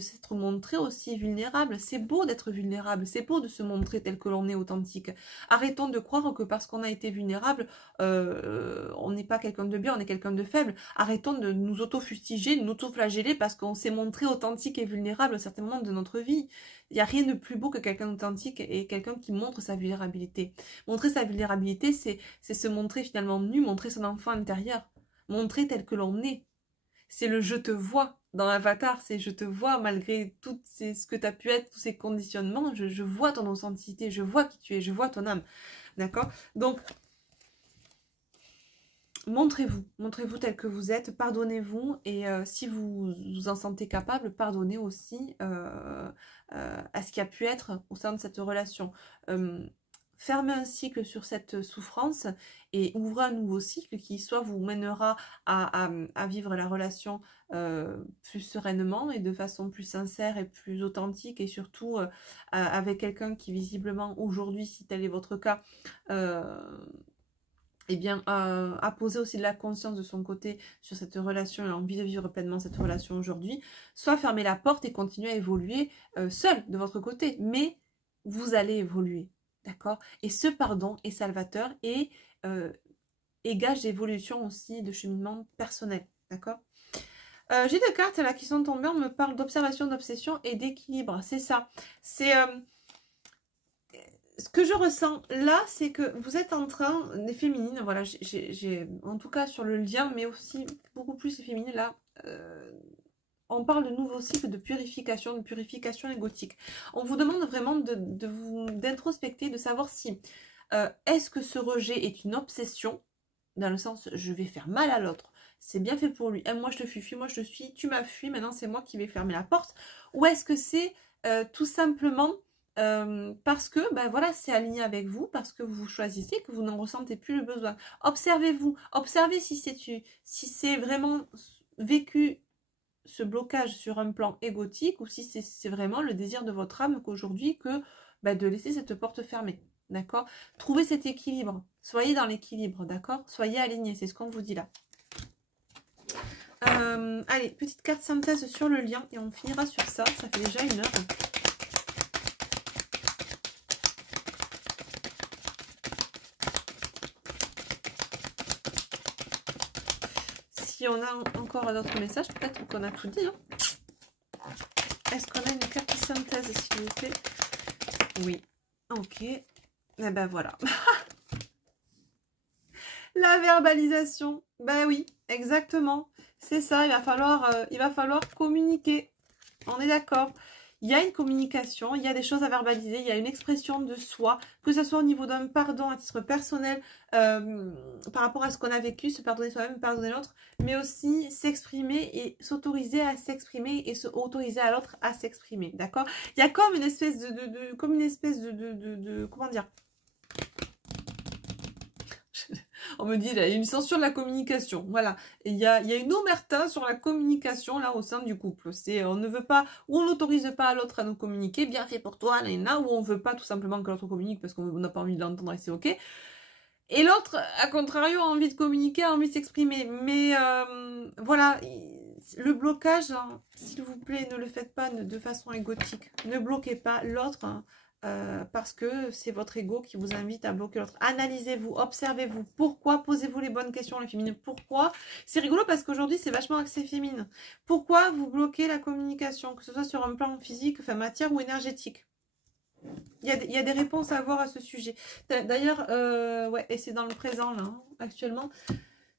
s'être montré aussi vulnérable. C'est beau d'être vulnérable, c'est beau de se montrer tel que l'on est authentique. Arrêtons de croire que parce qu'on a été vulnérable, on n'est pas quelqu'un de bien, on est quelqu'un de faible. Arrêtons de nous auto-fustiger, de nous auto-flageller parce qu'on s'est montré authentique et vulnérable à certains moments de notre vie. Il n'y a rien de plus beau que quelqu'un d'authentique et quelqu'un qui montre sa vulnérabilité. Montrer sa vulnérabilité, c'est se montrer finalement nu, montrer son enfant intérieur, montrer tel que l'on est. C'est le je te vois dans l'avatar, c'est je te vois malgré tout ce que tu as pu être, tous ces conditionnements, je vois ton authenticité, je vois qui tu es, je vois ton âme, d'accord? Donc, montrez-vous tel que vous êtes, pardonnez-vous et si vous vous en sentez capable, pardonnez aussi à ce qui a pu être au sein de cette relation. Fermez un cycle sur cette souffrance et ouvrez un nouveau cycle qui soit vous mènera à vivre la relation plus sereinement et de façon plus sincère et plus authentique et surtout avec quelqu'un qui visiblement aujourd'hui, si tel est votre cas, eh bien, à poser aussi de la conscience de son côté sur cette relation et envie de vivre pleinement cette relation aujourd'hui, soit fermer la porte et continuer à évoluer seul de votre côté, mais vous allez évoluer. D'accord? Et ce pardon est salvateur et gage d'évolution aussi, de cheminement personnel. D'accord? J'ai deux cartes là qui sont tombées, on me parle d'observation, d'obsession et d'équilibre. C'est ça. C'est ce que je ressens là, c'est que vous êtes en train, les féminines, voilà, j'ai en tout cas sur le lien, mais aussi beaucoup plus les féminines là. On parle de nouveau cycle de purification égotique. On vous demande vraiment d'introspecter, de savoir si est-ce que ce rejet est une obsession, dans le sens je vais faire mal à l'autre, c'est bien fait pour lui, moi je te fuis, moi je te suis, tu m'as fui, maintenant c'est moi qui vais fermer la porte, ou est-ce que c'est tout simplement parce que ben voilà, c'est aligné avec vous, parce que vous choisissez, que vous n'en ressentez plus le besoin. Observez-vous, observez si c'est vraiment vécu ce blocage sur un plan égotique ou si c'est vraiment le désir de votre âme qu'aujourd'hui de laisser cette porte fermée, d'accord? Trouvez cet équilibre, soyez dans l'équilibre, d'accord? Soyez alignés, c'est ce qu'on vous dit là. Allez, petite carte synthèse sur le lien et on finira sur ça, ça fait déjà 1 heure. si on a encore d'autres messages, peut-être qu'on a tout dit. Hein. Est-ce qu'on a une carte de synthèse, s'il vous plaît? Oui. Ok. Et ben voilà. La verbalisation. Ben oui, exactement. C'est ça, il va falloir communiquer. On est d'accord. Il y a une communication, il y a des choses à verbaliser, il y a une expression de soi, que ce soit au niveau d'un pardon à titre personnel, par rapport à ce qu'on a vécu, se pardonner soi-même, pardonner l'autre, mais aussi s'exprimer et s'autoriser à s'exprimer et se autoriser à l'autre à s'exprimer, d'accord? Il y a comme une espèce de comment dire? On me dit, il y a une censure de la communication. Voilà. Et il y a une omerta sur la communication, là, au sein du couple. C'est, on ne veut pas, ou on n'autorise pas l'autre à nous communiquer, bien fait pour toi, là, ou on veut pas tout simplement que l'autre communique parce qu'on n'a pas envie de l'entendre et c'est ok. Et l'autre, à contrario, a envie de communiquer, a envie de s'exprimer. Mais, voilà, le blocage, hein, s'il vous plaît, ne le faites pas de façon égotique. Ne bloquez pas l'autre, hein. Parce que c'est votre ego qui vous invite à bloquer l'autre. Analysez-vous, observez-vous. Pourquoi? Posez-vous les bonnes questions, les féminines. Pourquoi? C'est rigolo parce qu'aujourd'hui, c'est vachement axé féminin. Pourquoi vous bloquez la communication, que ce soit sur un plan physique, enfin matière ou énergétique? Il y a des réponses à avoir à ce sujet. D'ailleurs, ouais, et c'est dans le présent, là, hein, actuellement.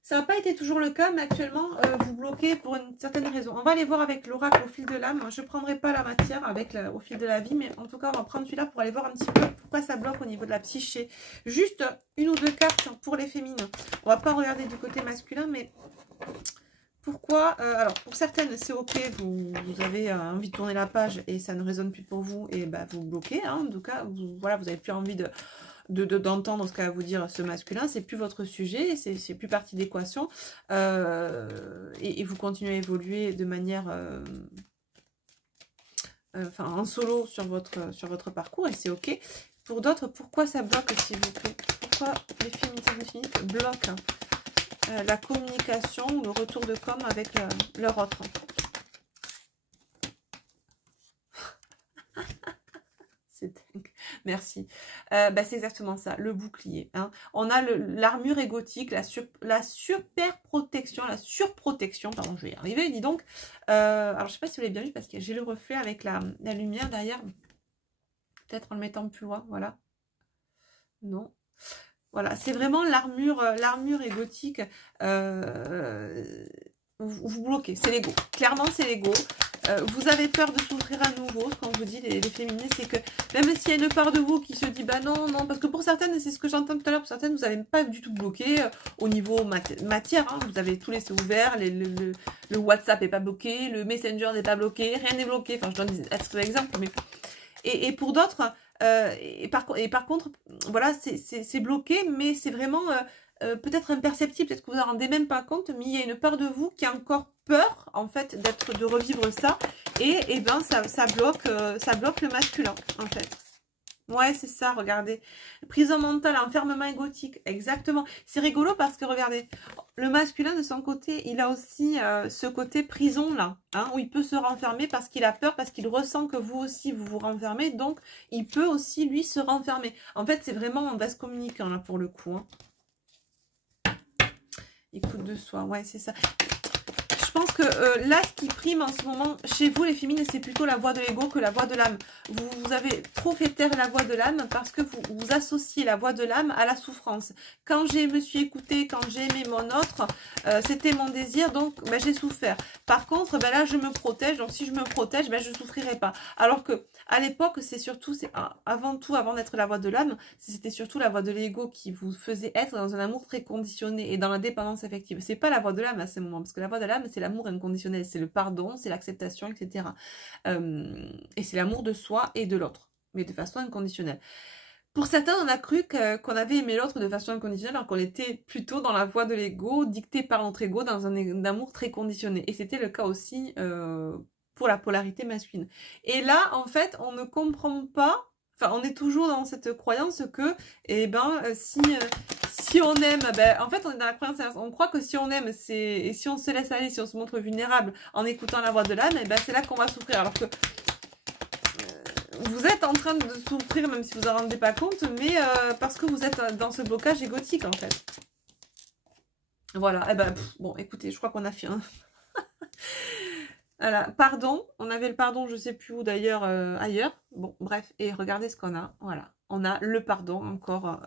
Ça n'a pas été toujours le cas, mais actuellement, vous bloquez pour une certaine raison. On va aller voir avec l'oracle au fil de l'âme. Je ne prendrai pas la matière avec au fil de la vie, mais en tout cas, on va prendre celui-là pour aller voir un petit peu pourquoi ça bloque au niveau de la psyché. Juste une ou deux cartes pour les féminines. On ne va pas regarder du côté masculin, mais pourquoi alors, pour certaines, c'est ok, vous avez envie de tourner la page et ça ne résonne plus pour vous, et bah, vous bloquez. Hein, en tout cas, voilà, vous n'avez plus envie d'entendre ce qu'a à vous dire ce masculin, c'est plus votre sujet, c'est plus partie d'équation, et vous continuez à évoluer de manière enfin en solo sur votre parcours, et c'est ok. Pour d'autres, pourquoi ça bloque, s'il vous plaît? Pourquoi les féminines bloquent la communication ou le retour de com avec leur autre? C'est dingue. Merci. Bah, c'est exactement ça, le bouclier. Hein. On a l'armure égotique, la super protection, la surprotection, pardon, je vais y arriver, dis donc. Alors, je sais pas si vous l'avez bien vu parce que j'ai le reflet avec la lumière derrière. Peut-être en le mettant plus loin, voilà. Non. Voilà, c'est vraiment l'armure égotique. Vous bloquez, c'est l'ego. Clairement, c'est l'ego. Vous avez peur de s'ouvrir à nouveau. Ce qu'on vous dit, les féministes, c'est que même s'il y a une part de vous qui se dit, bah non, non, parce que pour certaines, c'est ce que j'entends tout à l'heure, pour certaines, vous n'avez pas du tout bloqué au niveau matière. Hein, vous avez tout laissé ouvert, le WhatsApp n'est pas bloqué, le Messenger n'est pas bloqué, rien n'est bloqué. Enfin, je donne des exemples, mais... Et pour d'autres, et par contre, voilà, c'est bloqué, mais c'est vraiment peut-être imperceptible, peut-être que vous en rendez même pas compte, mais il y a une part de vous qui a encore peur, en fait, de revivre ça, et ben ça bloque le masculin, en fait. Ouais, c'est ça, regardez. Prison mentale, enfermement égotique, exactement. C'est rigolo parce que, regardez, le masculin, de son côté, il a aussi ce côté prison, là, hein, où il peut se renfermer parce qu'il a peur, parce qu'il ressent que vous aussi, vous vous renfermez, donc il peut aussi, lui, se renfermer. En fait, c'est vraiment un vase communicant, là, pour le coup. Hein. Écoute de soi, ouais, c'est ça. Je pense que là, ce qui prime en ce moment chez vous, les féminines, c'est plutôt la voix de l'ego que la voix de l'âme. Vous avez trop fait taire la voix de l'âme parce que vous associez la voix de l'âme à la souffrance. Quand je me suis écoutée, quand j'ai aimé mon autre, c'était mon désir, donc ben, j'ai souffert. Par contre, ben, là, je me protège, donc si je me protège, ben, je ne souffrirai pas. Alors que à l'époque, c'est surtout, avant tout, avant d'être la voix de l'âme, c'était surtout la voix de l'ego qui vous faisait être dans un amour très conditionné et dans la dépendance affective. C'est pas la voix de l'âme à ce moment, parce que la voix de l'âme, c'est l'amour inconditionnel, c'est le pardon, c'est l'acceptation, etc. Et c'est l'amour de soi et de l'autre, mais de façon inconditionnelle. Pour certains, on a cru qu'on avait aimé l'autre de façon inconditionnelle, alors qu'on était plutôt dans la voie de l'ego, dictée par notre ego, dans un amour très conditionné. Et c'était le cas aussi pour la polarité masculine. Et là, en fait, on ne comprend pas, enfin, on est toujours dans cette croyance que, eh ben, si on aime, ben, en fait, on est dans la croyance, on croit que si on aime, et si on se laisse aller, si on se montre vulnérable en écoutant la voix de l'âme, eh ben, c'est là qu'on va souffrir. Alors que vous êtes en train de souffrir, même si vous en rendez pas compte, mais parce que vous êtes dans ce blocage égotique, en fait. Voilà, eh ben, bon, écoutez, je crois qu'on a fait un... Voilà, pardon, on avait le pardon, je sais plus où d'ailleurs, ailleurs. Bon, bref, et regardez ce qu'on a, voilà. On a le pardon encore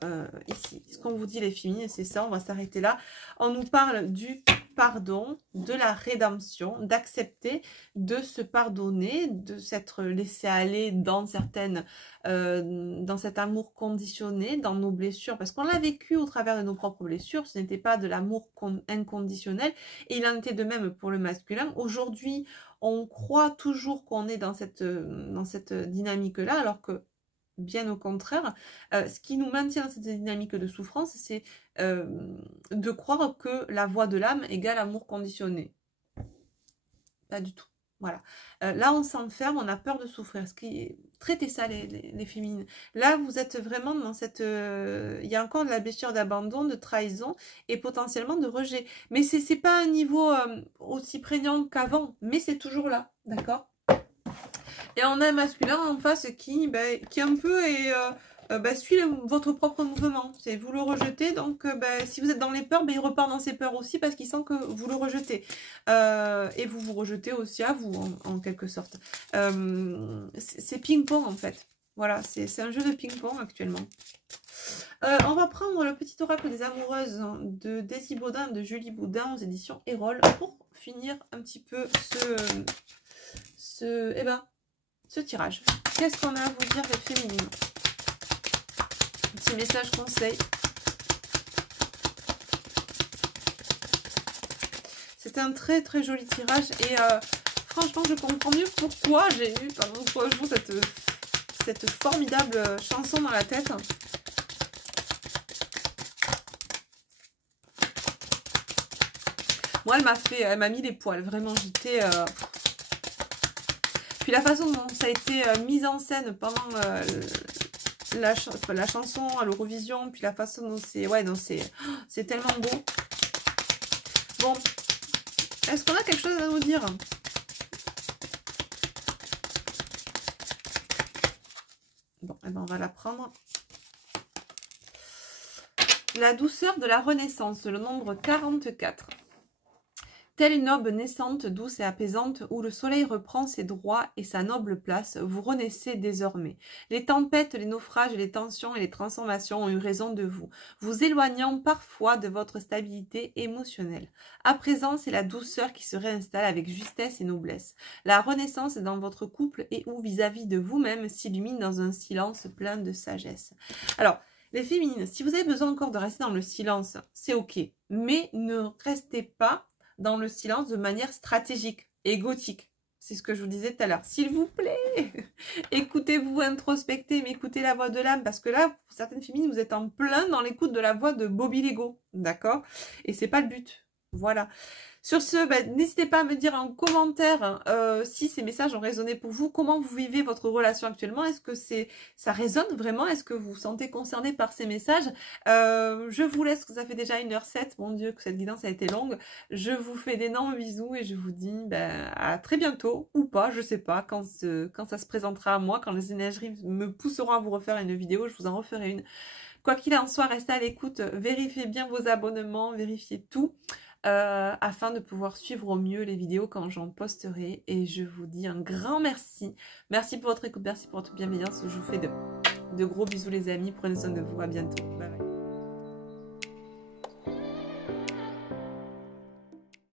ici. Ce qu'on vous dit les filles, c'est ça, on va s'arrêter là. On nous parle du pardon, de la rédemption, d'accepter, de se pardonner, de s'être laissé aller dans certaines, dans cet amour conditionné, dans nos blessures, parce qu'on l'a vécu au travers de nos propres blessures, ce n'était pas de l'amour inconditionnel, et il en était de même pour le masculin. Aujourd'hui, on croit toujours qu'on est dans cette dynamique-là, alors que bien au contraire, ce qui nous maintient dans cette dynamique de souffrance, c'est de croire que la voie de l'âme égale amour conditionné. Pas du tout. Voilà. Là, on s'enferme, on a peur de souffrir. Traitez ça, les féminines. Là, vous êtes vraiment dans cette... Il y a encore de la blessure d'abandon, de trahison et potentiellement de rejet. Mais c'est pas un niveau aussi prégnant qu'avant, mais c'est toujours là, d'accord? Et on a un masculin en face qui un peu suit votre propre mouvement. C'est vous le rejetez, donc si vous êtes dans les peurs, il repart dans ses peurs aussi parce qu'il sent que vous le rejetez. Et vous vous rejetez aussi à vous, en quelque sorte. C'est ping-pong en fait. Voilà, c'est un jeu de ping-pong actuellement. On va prendre le petit oracle des amoureuses de Daisy Baudin, de Julie Boudin aux éditions Erol pour finir un petit peu ce tirage. Qu'est-ce qu'on a à vous dire les féminines? Petit message conseil. C'est un très très joli tirage et franchement je comprends mieux pourquoi j'ai eu pendant 3 jours cette formidable chanson dans la tête. Moi elle m'a mis les poils, vraiment j'étais... Puis la façon dont ça a été mise en scène pendant la chanson à l'Eurovision, puis la façon dont c'est... Ouais, non, c'est tellement beau. Bon, est-ce qu'on a quelque chose à nous dire? Bon, eh ben on va la prendre. La douceur de la renaissance, le nombre 44. Telle une aube naissante, douce et apaisante, où le soleil reprend ses droits et sa noble place, vous renaissez désormais. Les tempêtes, les naufrages, les tensions et les transformations ont eu raison de vous, vous éloignant parfois de votre stabilité émotionnelle. À présent, c'est la douceur qui se réinstalle avec justesse et noblesse. La renaissance dans votre couple et ou vis-à-vis de vous-même s'illumine dans un silence plein de sagesse. Alors, les féminines, si vous avez besoin encore de rester dans le silence, c'est ok, mais ne restez pas dans le silence de manière stratégique, égotique. C'est ce que je vous disais tout à l'heure. S'il vous plaît, écoutez-vous, introspectez, mais écoutez la voix de l'âme, parce que là, pour certaines féminines, vous êtes en plein dans l'écoute de la voix de Bobby Lego, d'accord? Et c'est pas le but. Voilà. Sur ce, n'hésitez pas à me dire en commentaire si ces messages ont résonné pour vous, comment vous vivez votre relation actuellement, est-ce que ça résonne vraiment, est-ce que vous vous sentez concerné par ces messages? Je vous laisse, que ça fait déjà 1h07, mon Dieu, que cette vidéo a été longue. Je vous fais d'énormes bisous et je vous dis à très bientôt, ou pas, je sais pas, quand ça se présentera à moi, quand les énergies me pousseront à vous refaire une vidéo, je vous en referai une. Quoi qu'il en soit, restez à l'écoute, vérifiez bien vos abonnements, vérifiez tout. Afin de pouvoir suivre au mieux les vidéos quand j'en posterai. Et je vous dis un grand merci. Merci pour votre écoute, merci pour votre bienveillance. Je vous fais de gros bisous les amis. Prenez soin de vous. À bientôt. Bye bye.